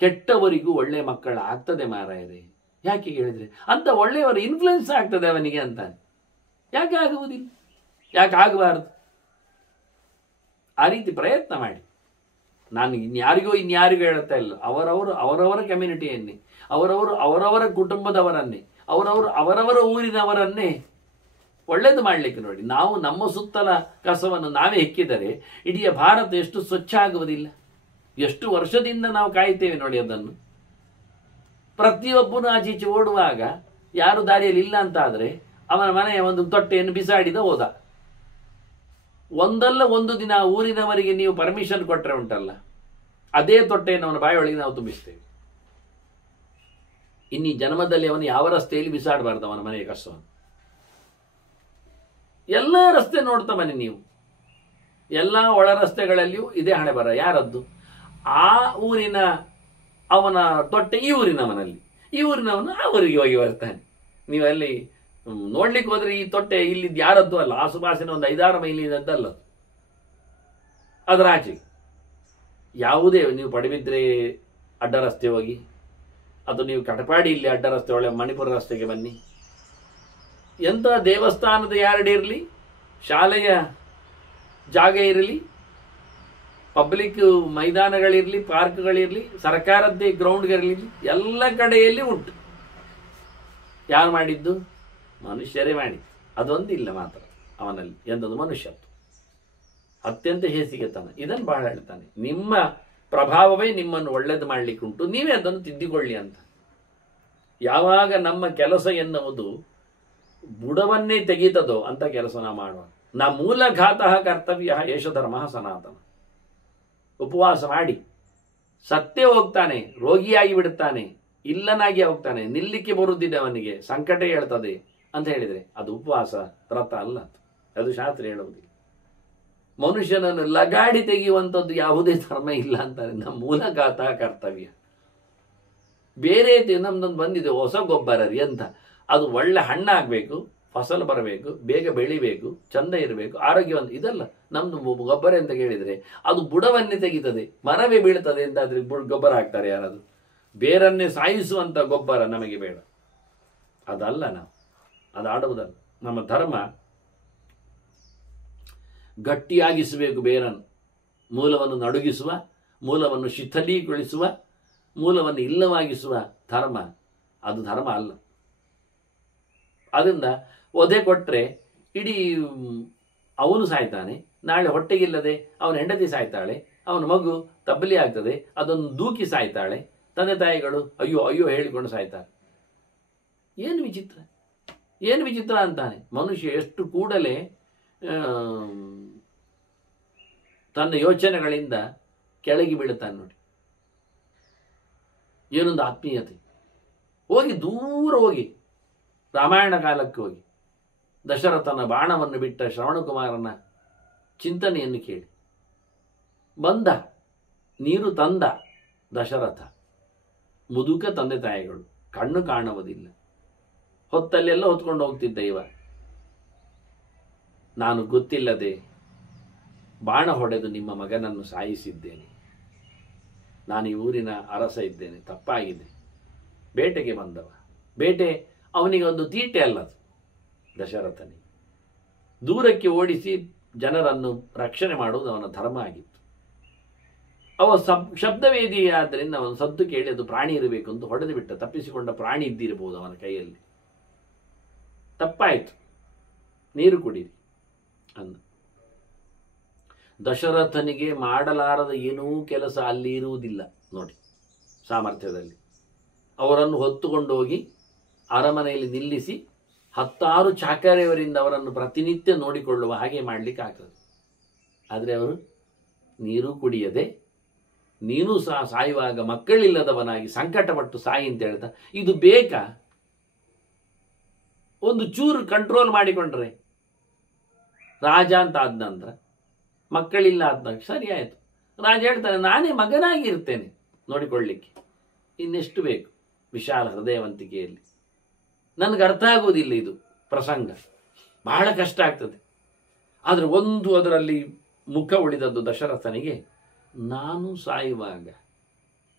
ಕೆಟ್ಟವರಿಗೂ ಒಳ್ಳೆ ಮಕ್ಕಳ ಆಗ್ತದೆ ಮಾರಾಯರೇ. ಯಾಕೆ ಹೇಳಿದ್ರೆ ಅಂತ ಒಳ್ಳೆಯವರ ಇನ್ಫ್ಲುಯೆನ್ಸ್ ಆಗ್ತದೆ ಅವನಿಗೆ ಅಂತಾನೆ. ಯಾಕೆ ಆಗುವುದಿಲ್ಲ? ಯಾಕೆ ಆಗಬಾರ್ದು? ಆ ರೀತಿ ಪ್ರಯತ್ನ ಮಾಡಿ. ನಾನು ಇನ್ಯಾರಿಗೂ ಹೇಳುತ್ತಾ ಇಲ್ಲ. ಅವರವರ ಕಮ್ಯುನಿಟಿಯನ್ನೇ, ಅವರವರ ಕುಟುಂಬದವರನ್ನೇ, ಅವರವರ ಊರಿನವರನ್ನೇ ಒಳ್ಳೇದು ಮಾಡಲಿಕ್ಕೆ ನೋಡಿ. ನಾವು ನಮ್ಮ ಸುತ್ತಲ ಕಸವನ್ನು ನಾವೇ ಹೆಕ್ಕಿದರೆ ಇಡೀ ಭಾರತ ಎಷ್ಟು ಸ್ವಚ್ಛ ಆಗುವುದಿಲ್ಲ? ಎಷ್ಟು ವರ್ಷದಿಂದ ನಾವು ಕಾಯ್ತೇವೆ ನೋಡಿ ಅದನ್ನು. ಪ್ರತಿಯೊಬ್ಬನು ಆಚೀಚೆ ಓಡುವಾಗ ಯಾರು ದಾರಿಯಲ್ಲಿ ಇಲ್ಲ ಅಂತ ಆದರೆ ಅವನ ಮನೆಯ ಒಂದು ತೊಟ್ಟೆಯನ್ನು ಬಿಸಾಡಿದ ಹೋದ. ಒಂದಲ್ಲ ಒಂದು ದಿನ ಊರಿನವರಿಗೆ ನೀವು ಪರ್ಮಿಷನ್ ಕೊಟ್ಟರೆ ಉಂಟಲ್ಲ, ಅದೇ ತೊಟ್ಟೆಯನ್ನು ಅವನ ಬಾಯೊಳಗೆ ನಾವು ತುಂಬಿಸ್ತೇವೆ. ಇನ್ನೀ ಜನ್ಮದಲ್ಲಿ ಅವನು ಯಾವ ರಸ್ತೆಯಲ್ಲಿ ಬಿಸಾಡಬಾರ್ದು ಅವನ ಮನೆಯ ಕಸವನ್ನು. ಎಲ್ಲ ರಸ್ತೆ ನೋಡ್ತಾ ಬನ್ನಿ ನೀವು, ಎಲ್ಲ ಒಳ ರಸ್ತೆಗಳಲ್ಲಿಯೂ ಇದೇ ಹಣೆ ಬರ. ಯಾರದ್ದು? ಆ ಊರಿನ ಅವನ ತೊಟ್ಟೆ ಈ ಊರಿನವನಲ್ಲಿ, ಈ ಊರಿನವನು ಆ ಊರಿಗೆ ಹೋಗಿ ಬರ್ತಾನೆ. ನೀವು ಅಲ್ಲಿ ನೋಡ್ಲಿಕ್ಕೆ ಹೋದ್ರೆ ಈ ತೊಟ್ಟೆ ಇಲ್ಲಿದ್ದು ಯಾರದ್ದು ಅಲ್ಲ, ಆಸುಪಾಸಿನ ಒಂದು 5-6 ಮೈಲಿನದ್ದಲ್ಲ. ಅದರ ಆಚೆಗೆ ಯಾವುದೇ ನೀವು ಪಡುಬಿದ್ರೆ ಅಡ್ಡ ರಸ್ತೆ ಹೋಗಿ, ಅದು ನೀವು ಕಟಪಾಡಿ ಇಲ್ಲಿ ಅಡ್ಡ ರಸ್ತೆ ಒಳ್ಳೆ ಮಣಿಪುರ ರಸ್ತೆಗೆ ಬನ್ನಿ. ಎಂಥ ದೇವಸ್ಥಾನದ ಯಾರ್ಡ್ ಇರಲಿ, ಶಾಲೆಯ ಜಾಗ ಇರಲಿ, ಪಬ್ಲಿಕ್ ಮೈದಾನಗಳಿರಲಿ, ಪಾರ್ಕ್ಗಳಿರಲಿ, ಸರ್ಕಾರದ್ದೇ ಗ್ರೌಂಡ್ಗಳಿರಲಿ, ಎಲ್ಲ ಕಡೆಯಲ್ಲಿ ಉಂಟು. ಯಾರು ಮಾಡಿದ್ದು? ಮನುಷ್ಯರೇ ಮಾಡಿದ್ದು. ಅದೊಂದಿಲ್ಲ ಮಾತ್ರ ಅವನಲ್ಲಿ ಎಂಥದ್ದು ಮನುಷ್ಯತ್ವ, ಅತ್ಯಂತ ಹೇಸಿಗೆತನ. ಇದನ್ನು ಬಹಳ ಹೇಳ್ತಾನೆ. ನಿಮ್ಮ ಪ್ರಭಾವವೇ ನಿಮ್ಮನ್ನು ಒಳ್ಳೇದು ಮಾಡಲಿಕ್ಕೆ ಉಂಟು, ನೀವೇ ಅದನ್ನು ತಿದ್ದಿಕೊಳ್ಳಿ ಅಂತ. ಯಾವಾಗ ನಮ್ಮ ಕೆಲಸ ಎನ್ನುವುದು ಬುಡವನ್ನೇ ತೆಗೀತದೋ ಅಂತ ಕೆಲಸ ನಾವು ಮಾಡುವ. ನಾ ಮೂಲಘಾತಃ ಕರ್ತವ್ಯ ಯೇಷ ಧರ್ಮ ಸನಾತನ. ಉಪವಾಸ ಮಾಡಿ ಸತ್ತೇ ಹೋಗ್ತಾನೆ, ರೋಗಿಯಾಗಿ ಬಿಡುತ್ತಾನೆ, ಇಲ್ಲನಾಗಿ ಹೋಗ್ತಾನೆ, ನಿಲ್ಲಿಕ್ಕೆ ಬರುವುದಿಲ್ಲ, ಅವನಿಗೆ ಸಂಕಟ ಹೇಳ್ತದೆ ಅಂತ ಹೇಳಿದರೆ ಅದು ಉಪವಾಸ ವ್ರತ ಅಲ್ಲ, ಅದು ಶಾಸ್ತ್ರ ಹೇಳುವುದಿಲ್ಲ. ಮನುಷ್ಯನನ್ನು ಲಗಾಡಿ ತೆಗೆಯುವಂಥದ್ದು ಯಾವುದೇ ಧರ್ಮ ಇಲ್ಲ ಅಂತಾರೆ. ನಮ್ಮ ಮೂಲಘಾತ ಕರ್ತವ್ಯ. ಬೇರೆ ನಮ್ದೊಂದು ಬಂದಿದೆ ಹೊಸ ಗೊಬ್ಬರ ರೀ ಅಂತ. ಅದು ಒಳ್ಳೆ ಹಣ್ಣಾಗಬೇಕು, ಫಸಲು ಬರಬೇಕು, ಬೇಗ ಬೆಳಿಬೇಕು, ಚಂದ ಇರಬೇಕು, ಆರೋಗ್ಯವಂತ. ಇದಲ್ಲ ನಮ್ದು ಗೊಬ್ಬರ ಅಂತ ಕೇಳಿದರೆ ಅದು ಬುಡವನ್ನೇ ತೆಗೀತದೆ, ಮರವೇ ಬೀಳ್ತದೆ ಎಂತಾದ್ರೆ ಗೊಬ್ಬರ ಹಾಕ್ತಾರೆ ಯಾರದು. ಬೇರನ್ನೇ ಸಾಯಿಸುವಂಥ ಗೊಬ್ಬರ ನಮಗೆ ಬೇಡ, ಅದಲ್ಲ. ನಾವು ಅದು ಆಡುವುದಲ್ಲ. ನಮ್ಮ ಧರ್ಮ ಗಟ್ಟಿಯಾಗಿಸಬೇಕು ಬೇರನ್ನು, ಮೂಲವನ್ನು ನಡುಗಿಸುವ, ಮೂಲವನ್ನು ಶಿಥಲೀಗೊಳಿಸುವ, ಮೂಲವನ್ನು ಇಲ್ಲವಾಗಿಸುವ ಧರ್ಮ ಅದು ಧರ್ಮ ಅಲ್ಲ. ಅದರಿಂದ ಒದೆ ಕೊಟ್ಟರೆ ಇಡೀ ಅವನು ಸಾಯ್ತಾನೆ, ನಾಳೆ ಹೊಟ್ಟೆಗಿಲ್ಲದೆ ಅವನ ಹೆಂಡತಿ ಸಾಯ್ತಾಳೆ, ಅವನ ಮಗು ತಬ್ಬಲಿ ಆಗ್ತದೆ, ಅದನ್ನು ದೂಕಿ ಸಾಯ್ತಾಳೆ, ತಂದೆ ತಾಯಿಗಳು ಅಯ್ಯೋ ಅಯ್ಯೋ ಹೇಳಿಕೊಂಡು ಸಾಯ್ತಾರೆ. ಏನು ವಿಚಿತ್ರ, ಏನು ವಿಚಿತ್ರ ಅಂತಾನೆ. ಮನುಷ್ಯ ಎಷ್ಟು ಕೂಡಲೇ ತನ್ನ ಯೋಚನೆಗಳಿಂದ ಕೆಳಗೆ ಬೀಳುತ್ತಾನೆ ನೋಡಿ. ಏನೊಂದು ಆತ್ಮೀಯತೆ. ಹೋಗಿ ದೂರ ಹೋಗಿ ರಾಮಾಯಣ ಕಾಲಕ್ಕೆ ಹೋಗಿ ದಶರಥನ ಬಾಣವನ್ನು ಬಿಟ್ಟ ಶ್ರವಣಕುಮಾರನ ಚಿಂತನೆಯನ್ನು ಕೇಳಿ. ಬಂದ ನೀರು ತಂದ ದಶರಥ, ಮುದುಕ ತಂದೆ ತಾಯಿಗಳು, ಕಣ್ಣು ಕಾಣುವುದಿಲ್ಲ, ಹೊತ್ತಲ್ಲೆಲ್ಲ ಹೊತ್ಕೊಂಡು ಹೋಗ್ತಿದ್ದ ಇವ. ನಾನು ಗೊತ್ತಿಲ್ಲದೆ ಬಾಣ ಹೊಡೆದು ನಿಮ್ಮ ಮಗನನ್ನು ಸಾಯಿಸಿದ್ದೇನೆ. ನಾನು ಈ ಊರಿನ ಅರಸ ಇದ್ದೇನೆ, ತಪ್ಪಾಗಿದೆ. ಬೇಟೆಗೆ ಬಂದವ. ಬೇಟೆ ಅವನಿಗೆ ಒಂದು ತೀಟೆ ಅಲ್ಲದು. ದಶರಥನಿಗೆ ದೂರಕ್ಕೆ ಓಡಿಸಿ ಜನರನ್ನು ರಕ್ಷಣೆ ಮಾಡುವುದು ಅವನ ಧರ್ಮ ಆಗಿತ್ತು. ಅವ ಶಬ್ದವೇದಿ ಆದ್ದರಿಂದ ಅವನು ಸದ್ದು ಕೇಳಿ ಅದು ಪ್ರಾಣಿ ಇರಬೇಕು ಅಂತ ಹೊಡೆದು ಬಿಟ್ಟ. ತಪ್ಪಿಸಿಕೊಂಡ ಪ್ರಾಣಿ ಇದ್ದಿರಬಹುದು ಅವನ ಕೈಯಲ್ಲಿ. ತಪ್ಪಾಯಿತು, ನೀರು ಕುಡೀರಿ ಅಂದ. ದಶರಥನಿಗೆ ಮಾಡಲಾರದ ಏನೂ ಕೆಲಸ ಅಲ್ಲಿ ಇರುವುದಿಲ್ಲ ನೋಡಿ. ಸಾಮರ್ಥ್ಯದಲ್ಲಿ ಅವರನ್ನು ಹೊತ್ತುಕೊಂಡು ಹೋಗಿ ಅರಮನೆಯಲ್ಲಿ ನಿಲ್ಲಿಸಿ 10 ಚಾಕರೆಯವರಿಂದ ಅವರನ್ನು ಪ್ರತಿನಿತ್ಯ ನೋಡಿಕೊಳ್ಳುವ ಹಾಗೆ ಮಾಡಲಿಕ್ಕೆ ಆಗ್ತದೆ. ಆದರೆ ಅವರು ನೀರು ಕುಡಿಯದೆ, ನೀನು ಸಹ ಸಾಯುವಾಗ ಮಕ್ಕಳಿಲ್ಲದವನಾಗಿ ಸಂಕಟಪಟ್ಟು ಸಾಯಿ ಅಂತ ಹೇಳ್ತಾ, ಇದು ಬೇಕಾ? ಒಂದು ಚೂರು ಕಂಟ್ರೋಲ್ ಮಾಡಿಕೊಂಡ್ರೆ ರಾಜ ಅಂತ ಆದ ನಂತರ ಮಕ್ಕಳಿಲ್ಲ ಆದಾಗ ಸರಿ ಆಯಿತು. ರಾಜ ಹೇಳ್ತಾನೆ, ನಾನೇ ಮಗನಾಗಿರ್ತೇನೆ ನೋಡಿಕೊಳ್ಳಿಕ್ಕೆ, ಇನ್ನೆಷ್ಟು ಬೇಕು ವಿಶಾಲ ಹೃದಯವಂತಿಕೆಯಲ್ಲಿ. ನನಗೆ ಅರ್ಥ ಆಗುವುದಿಲ್ಲ ಇದು ಪ್ರಸಂಗ, ಬಹಳ ಕಷ್ಟ ಆಗ್ತದೆ. ಆದರೆ ಒಂದು ಅದರಲ್ಲಿ ಮುಖ ಉಳಿದದ್ದು ದಶರಥನಿಗೆ, ನಾನು ಸಾಯುವಾಗ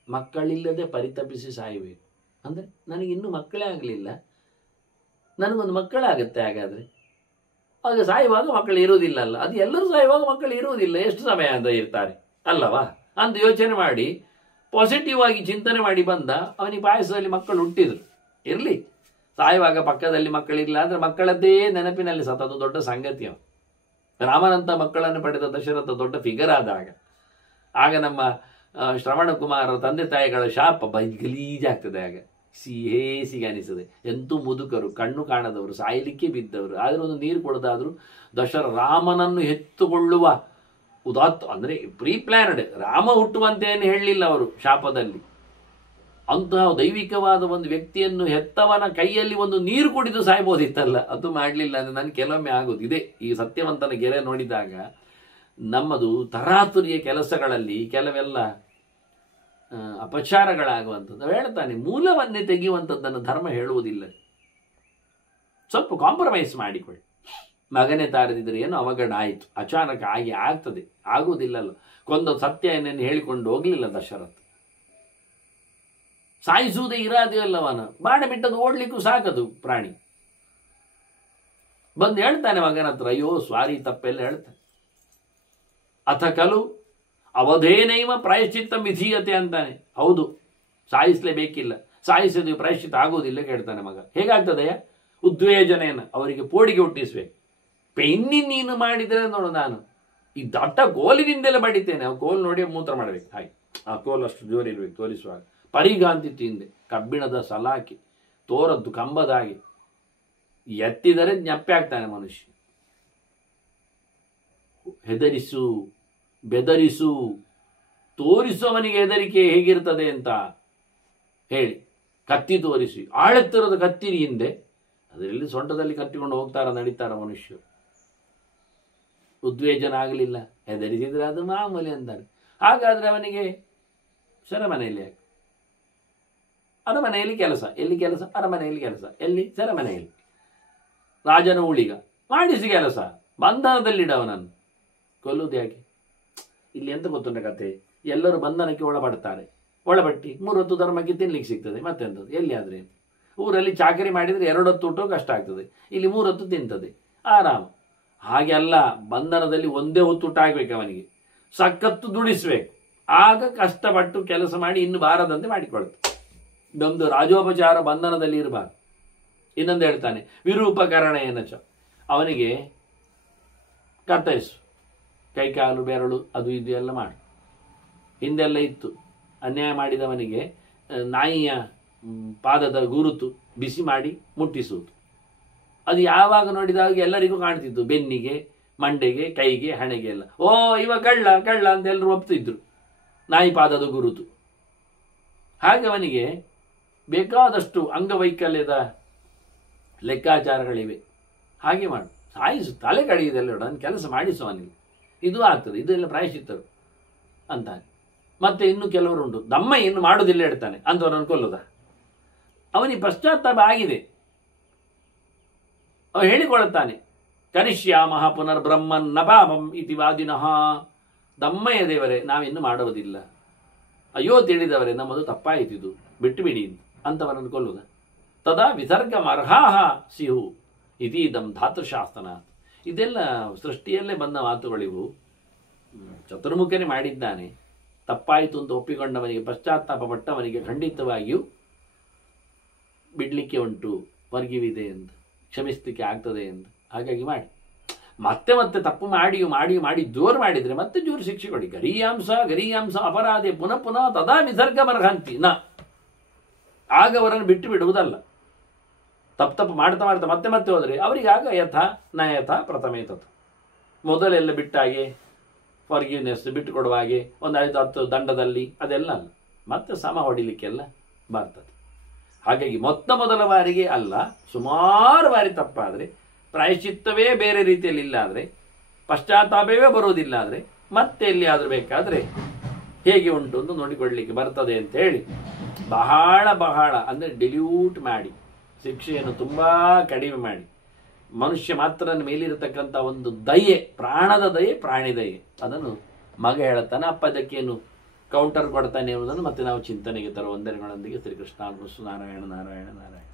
ಮಕ್ಕಳಿಲ್ಲದೆ ಪರಿತಪಿಸಿ ಸಾಯಬೇಕು ಅಂದರೆ ನನಗಿನ್ನೂ ಮಕ್ಕಳೇ ಆಗಲಿಲ್ಲ, ನನಗೊಂದು ಮಕ್ಕಳಾಗುತ್ತೆ. ಹಾಗಾದರೆ ಆಗ ಸಾಯುವಾಗ ಮಕ್ಕಳು ಇರುವುದಿಲ್ಲ ಅಲ್ಲ, ಅದು ಎಲ್ಲರೂ ಸಾಯುವಾಗ ಮಕ್ಕಳು ಇರುವುದಿಲ್ಲ, ಎಷ್ಟು ಸಮಯ ಅಂತ ಇರ್ತಾರೆ ಅಲ್ಲವಾ ಅಂತ ಯೋಚನೆ ಮಾಡಿ ಪಾಸಿಟಿವ್ ಆಗಿ ಚಿಂತನೆ ಮಾಡಿ ಬಂದ. ಅವನಿಗೆ ಪಾಯಸದಲ್ಲಿ ಮಕ್ಕಳು ಹುಟ್ಟಿದ್ರು, ಇರಲಿ, ಸಾಯುವಾಗ ಪಕ್ಕದಲ್ಲಿ ಮಕ್ಕಳಿಲ್ಲ ಅಂದರೆ ಮಕ್ಕಳದ್ದೇ ನೆನಪಿನಲ್ಲಿ ಸತ್ತದು ದೊಡ್ಡ ಸಂಗತಿ. ಅವನು ರಾಮನಂತ ಮಕ್ಕಳನ್ನು ಪಡೆದ ದಶರಥ ದೊಡ್ಡ ಫಿಗರ್ ಆದಾಗ ಆಗ ನಮ್ಮ ಶ್ರವಣಕುಮಾರ ತಂದೆ ತಾಯಿಗಳ ಶಾಪ ಗಲೀಜಾಗ್ತದೆ. ಆಗ ಸಿಹೇಸಿಗೆ ಅನಿಸ್ತದೆ. ಎಂತೂ ಮುದುಕರು, ಕಣ್ಣು ಕಾಣದವರು, ಸಾಯಲಿಕ್ಕೆ ಬಿದ್ದವರು, ಆದರೆ ಒಂದು ನೀರು ಕೊಡದಾದ್ರು ರಾಮನನ್ನು ಎತ್ತುಕೊಳ್ಳುವ ಉದಾತ್ತ ಅಂದರೆ ಪ್ರೀ ಪ್ಲಾನ್ಡ್, ರಾಮ ಹುಟ್ಟುವಂತೇನು ಹೇಳಲಿಲ್ಲ ಅವರು ಶಾಪದಲ್ಲಿ. ಅಂತಹ ದೈವಿಕವಾದ ಒಂದು ವ್ಯಕ್ತಿಯನ್ನು ಹೆತ್ತವನ ಕೈಯಲ್ಲಿ ಒಂದು ನೀರು ಕುಡಿದು ಸಾಯ್ಬೋದಿತ್ತಲ್ಲ, ಅದು ಮಾಡಲಿಲ್ಲ. ಅಂದರೆ ನನಗೆ ಕೆಲವೊಮ್ಮೆ ಆಗೋದು ಇದೆ, ಈ ಸತ್ಯವಂತನ ಗೆರೆ ನೋಡಿದಾಗ ನಮ್ಮದು ತರಾತುರಿಯ ಕೆಲಸಗಳಲ್ಲಿ ಕೆಲವೆಲ್ಲ ಅಪಚಾರಗಳಾಗುವಂಥದ್ದು. ಹೇಳ್ತಾನೆ, ಮೂಲವನ್ನೇ ತೆಗೆಯುವಂಥದ್ದನ್ನು ಧರ್ಮ ಹೇಳುವುದಿಲ್ಲ. ಸ್ವಲ್ಪ ಕಾಂಪ್ರಮೈಸ್ ಮಾಡಿಕೊಳ್ಳಿ. ಮಗನೇ ತಾರದಿದ್ರೆ ಏನು ಅವಘಡ ಆಯಿತು, ಅಚಾನಕ ಆಗಿ ಆಗ್ತದೆ, ಆಗುವುದಿಲ್ಲಲ್ಲ. ಕೊಂದ ಸತ್ಯ ಏನೇನು ಹೇಳಿಕೊಂಡು ಹೋಗಲಿಲ್ಲ ದಶರಥ. ಸಾಯಿಸುವುದೇ ಇರಾದೆ ಅಲ್ಲವನ, ಬಾಣ ಬಿಟ್ಟದ್ದು ಓಡ್ಲಿಕ್ಕೂ ಸಾಕದು ಪ್ರಾಣಿ. ಬಂದು ಹೇಳ್ತಾನೆ ಮಗನ ಹತ್ರ, ಅಯ್ಯೋ ಸ್ವಾರಿ, ತಪ್ಪೆಲ್ಲ ಹೇಳ್ತಾನೆ. ಅಥ ಕಲು ಅವಧೇನೈವ ಪ್ರಾಯಶ್ಚಿತ್ತ ವಿಧೀಯತೆ ಅಂತಾನೆ. ಹೌದು, ಸಾಯಿಸಲೇಬೇಕಿಲ್ಲ, ಸಾಯಿಸೋದು ಪ್ರಾಯಶ್ಚಿತ್ತ ಆಗುವುದಿಲ್ಲ ಕೇಳ್ತಾನೆ ಮಗ. ಹೇಗಾಗ್ತದೆಯ? ಉದ್ವೇಜನೆಯನ್ನು ಅವರಿಗೆ ಪೋಡಿಗೆ ಹುಟ್ಟಿಸ್ಬೇಕು. ಪೆನ್ನಿನ ನೀನು ಮಾಡಿದರೆ ನೋಡು, ನಾನು ಈ ದಟ್ಟ ಕೋಲಿನಿಂದಲೇ ಬಡಿತೇನೆ. ಆ ಕೋಲ್ ನೋಡಿ ಮೂತ್ರ ಮಾಡಬೇಕು, ಹಾಗೆ ಆ ಕೋಲ್ ಅಷ್ಟು ಜೋರಿರ್ಬೇಕು ತೋರಿಸುವಾಗ. ಪರಿಗಾಂತಿತ್ತು ಹಿಂದೆ, ಕಬ್ಬಿಣದ ಸಲಾಕಿ, ತೋರದ್ದು ಕಂಬದಾಗಿ, ಎತ್ತಿದರೆ ಜ್ಞಪ್ಪೆ ಆಗ್ತಾನೆ ಮನುಷ್ಯ. ಹೆದರಿಸು, ಬೆದರಿಸು, ತೋರಿಸುವವನಿಗೆ ಹೆದರಿಕೆ ಹೇಗಿರ್ತದೆ ಅಂತ ಹೇಳಿ ಕತ್ತಿ ತೋರಿಸಿ, ಆಳೆತ್ತರದ ಕತ್ತಿರಿ ಹಿಂದೆ, ಅದರಲ್ಲಿ ಸೊಂಟದಲ್ಲಿ ಕಟ್ಟಿಕೊಂಡು ಹೋಗ್ತಾರ, ನಡೀತಾರ ಮನುಷ್ಯರು. ಉದ್ವೇಜನ ಆಗಲಿಲ್ಲ, ಹೆದರಿಸಿದ್ರೆ ಅದು ಮಾಮೂಲಿ ಅಂತಾರೆ. ಹಾಗಾದ್ರೆ ಅವನಿಗೆ ಸೆರೆಮನೆಯಲ್ಲಿ ಯಾಕೆ? ಅರಮನೆಯಲ್ಲಿ ಕೆಲಸ, ಎಲ್ಲಿ ಕೆಲಸ? ಅರಮನೆಯಲ್ಲಿ ಕೆಲಸ, ಎಲ್ಲಿ? ಸೆರೆಮನೆಯಲ್ಲಿ. ರಾಜನ ಊಳಿಗ ಮಾಡಿಸಿ ಕೆಲಸ, ಬಂಧನದಲ್ಲಿಡವನನ್ನು ಕೊಲ್ಲುವುದು ಯಾಕೆ? ಇಲ್ಲಿ ಎಂತ ಗೊತ್ತುಂಟ ಕತೆ, ಎಲ್ಲರೂ ಬಂಧನಕ್ಕೆ ಒಳಪಡ್ತಾರೆ, ಒಳಪಟ್ಟಿ 3 ಹೊತ್ತು ಧರ್ಮಕ್ಕೆ ತಿನ್ಲಿಕ್ಕೆ ಸಿಗ್ತದೆ, ಮತ್ತೆಂಥದ್ದು? ಎಲ್ಲಿ ಆದ್ರೆ ಊರಲ್ಲಿ ಚಾಕರಿ ಮಾಡಿದರೆ 2 ಹೊತ್ತು ಊಟ ಕಷ್ಟ ಆಗ್ತದೆ, ಇಲ್ಲಿ 3 ಹೊತ್ತು ತಿಂತದೆ, ಆರಾಮ. ಹಾಗೆ ಅಲ್ಲ, ಬಂಧನದಲ್ಲಿ ಒಂದೇ ಹೊತ್ತು ಊಟ ಆಗ್ಬೇಕು ಅವನಿಗೆ, ಸಖತ್ತು ದುಡಿಸ್ಬೇಕು, ಆಗ ಕಷ್ಟಪಟ್ಟು ಕೆಲಸ ಮಾಡಿ ಇನ್ನು ಬಾರದಂತೆ ಮಾಡಿಕೊಳ್ತು. ನಮ್ದು ರಾಜೋಪಚಾರ ಬಂಧನದಲ್ಲಿ ಇರಬಾರ್ದು. ಇನ್ನೊಂದು ಹೇಳ್ತಾನೆ, ವಿರೂಪಕರಣ ಏನಚ, ಅವನಿಗೆ ಕತ್ತರಿಸು, ಕೈಕಾಲು ಬೆರಳು ಅದು ಇದು ಎಲ್ಲ ಮಾಡಿ. ಹಿಂದೆಲ್ಲ ಇತ್ತು, ಅನ್ಯಾಯ ಮಾಡಿದವನಿಗೆ ನಾಯಿಯ ಪಾದದ ಗುರುತು ಬಿಸಿ ಮಾಡಿ ಮುಟ್ಟಿಸುವುದು. ಅದು ಯಾವಾಗ ನೋಡಿದಾಗ ಎಲ್ಲರಿಗೂ ಕಾಣ್ತಿತ್ತು, ಬೆನ್ನಿಗೆ, ಮಂಡೆಗೆ, ಕೈಗೆ, ಹಣೆಗೆ ಎಲ್ಲ. ಓ ಇವ ಕಳ್ಳ ಕಳ್ಳ ಅಂತ ಎಲ್ಲರೂ ಒಪ್ತಿದ್ರು, ನಾಯಿ ಪಾದದ ಗುರುತು. ಹಾಗೆ ಅವನಿಗೆ ಬೇಕಾದಷ್ಟು ಅಂಗವೈಕಲ್ಯದ ಲೆಕ್ಕಾಚಾರಗಳಿವೆ. ಹಾಗೆ ಮಾಡು, ಸಾಯಿಸು, ತಲೆ ಕಡಿಯುವುದೆಲ್ಲ ನನ್ನ ಕೆಲಸ ಮಾಡಿಸು ಅವನಿಗೆ, ಇದು ಆಗ್ತದೆ, ಇದೆಲ್ಲ ಪ್ರಾಯಶ್ಚಿತ್ತರು ಅಂತಾನೆ. ಮತ್ತೆ ಇನ್ನು ಕೆಲವರುಂಟು, ದಮ್ಮ ಇನ್ನು ಮಾಡುವುದಿಲ್ಲ ಹೇಳ್ತಾನೆ, ಅಂಥವರನ್ನು ಕೊಲ್ಲುದ. ಅವನಿಗೆ ಪಶ್ಚಾತ್ತಾಪ ಆಗಿದೆ, ಅವ ಹೇಳಿಕೊಳ್ಳುತ್ತಾನೆ, ಕನಿಷ್ಯಾಮಃ ಪುನರ್ಬ್ರಹ್ಮನ್ ನಪಾಪಂ ಇತಿ ವಾದಿನಃ. ದಮ್ಮಯ್ಯ ದೇವರೇ, ನಾವಿನ್ನು ಮಾಡುವುದಿಲ್ಲ, ಅಯ್ಯೋ ತಿಳಿದವರೇ, ನಮ್ಮದು ತಪ್ಪಾಯಿತಿದು, ಬಿಟ್ಟು ಬಿಡಿ ಅಂತವರನ್ನು ಕೊಲ್ಲುದ. ತದಾ ವಿಸರ್ಗಮರ್ಹಾಹ ಸಿಹು ಇದೀದಂ ಧಾತೃಶಾಸ್ತ್ರನ. ಇದೆಲ್ಲ ಸೃಷ್ಟಿಯಲ್ಲೇ ಬಂದ ಮಾತುಗಳಿವು. ಚತುರ್ಮುಖನೇ ಮಾಡಿದ್ದಾನೆ. ತಪ್ಪಾಯಿತು ಅಂತ ಒಪ್ಪಿಕೊಂಡವನಿಗೆ, ಪಶ್ಚಾತ್ತಾಪ ಪಟ್ಟವನಿಗೆ ಖಂಡಿತವಾಗಿಯೂ ಬಿಡಲಿಕ್ಕೆ ಉಂಟು, ವರ್ಗಿವಿದೆ ಎಂದು, ಕ್ಷಮಿಸಲಿಕ್ಕೆ ಆಗ್ತದೆ ಎಂದು. ಹಾಗಾಗಿ ಮಾಡಿ. ಮತ್ತೆ ಮತ್ತೆ ತಪ್ಪು ಮಾಡಿ ಜೋರು ಮಾಡಿದರೆ ಮತ್ತೆ ಜೋರು ಶಿಕ್ಷೆ ಕೊಡಿ. ಗರೀಯಾಂಸ ಅಪರಾಧಿ ಪುನಃ ಪುನಃ ತದಾ ವಿಸರ್ಗಮರ್ಹಂತಿ ನ. ಆಗ ಅವರನ್ನು ಬಿಟ್ಟು ಬಿಡುವುದಲ್ಲ. ತಪ್ಪು ಮಾಡ್ತಾ ಮತ್ತೆ ಮತ್ತೆ ಹೋದರೆ ಅವರಿಗೆ ಆಗ ಯಥ ನ ಯಥ ಪ್ರಥಮೇ ತತ್. ಮೊದಲೆಲ್ಲ ಬಿಟ್ಟಾಗೆ ಫಾರ್ಗಿವ್ನೆಸ್ ಬಿಟ್ಟು ಕೊಡುವ ಹಾಗೆ ಒಂದು 5-10 ದಂಡದಲ್ಲಿ ಅದೆಲ್ಲ ಅಲ್ಲ, ಮತ್ತೆ ಸಮ ಹೊಡಿಲಿಕ್ಕೆಲ್ಲ ಬರ್ತದೆ. ಹಾಗಾಗಿ ಮೊದಲ ಬಾರಿಗೆ ಅಲ್ಲ, ಸುಮಾರು ಬಾರಿ ತಪ್ಪಾದರೆ, ಪ್ರಾಯಶ್ಚಿತ್ತವೇ ಬೇರೆ ರೀತಿಯಲ್ಲಿ ಇಲ್ಲ ಆದರೆ, ಪಶ್ಚಾತ್ತಾಪವೇ ಬರುವುದಿಲ್ಲ ಆದರೆ, ಮತ್ತೆ ಎಲ್ಲಿ ಆದರೂ ಬೇಕಾದರೆ ಹೇಗೆ ಉಂಟು ಅಂತ ನೋಡಿಕೊಳ್ಳಲಿಕ್ಕೆ ಬರ್ತದೆ ಅಂತ ಹೇಳಿ ಬಹಳ ಅಂದರೆ ಡಿಲ್ಯೂಟ್ ಮಾಡಿ, ಶಿಕ್ಷೆಯನ್ನು ತುಂಬ ಕಡಿಮೆ ಮಾಡಿ, ಮನುಷ್ಯ ಮಾತ್ರ ಮೇಲಿರತಕ್ಕಂಥ ಒಂದು ದಯೆ, ಪ್ರಾಣದ ದಯೆ, ಪ್ರಾಣಿ ದಯೆ, ಅದನ್ನು ಮಗ ಹೇಳುತ್ತಾನೆ. ಅಪ್ಪ ಅದಕ್ಕೇನು ಕೌಂಟರ್ ಕೊಡ್ತಾನೆ ಎನ್ನುವುದನ್ನು ಮತ್ತೆ ನಾವು ಚಿಂತನೆಗೆ ತರುವ ವಂದನೆಗಳೊಂದಿಗೆ ಶ್ರೀಕೃಷ್ಣ ನಾರಾಯಣ ನಾರಾಯಣ ನಾರಾಯಣ.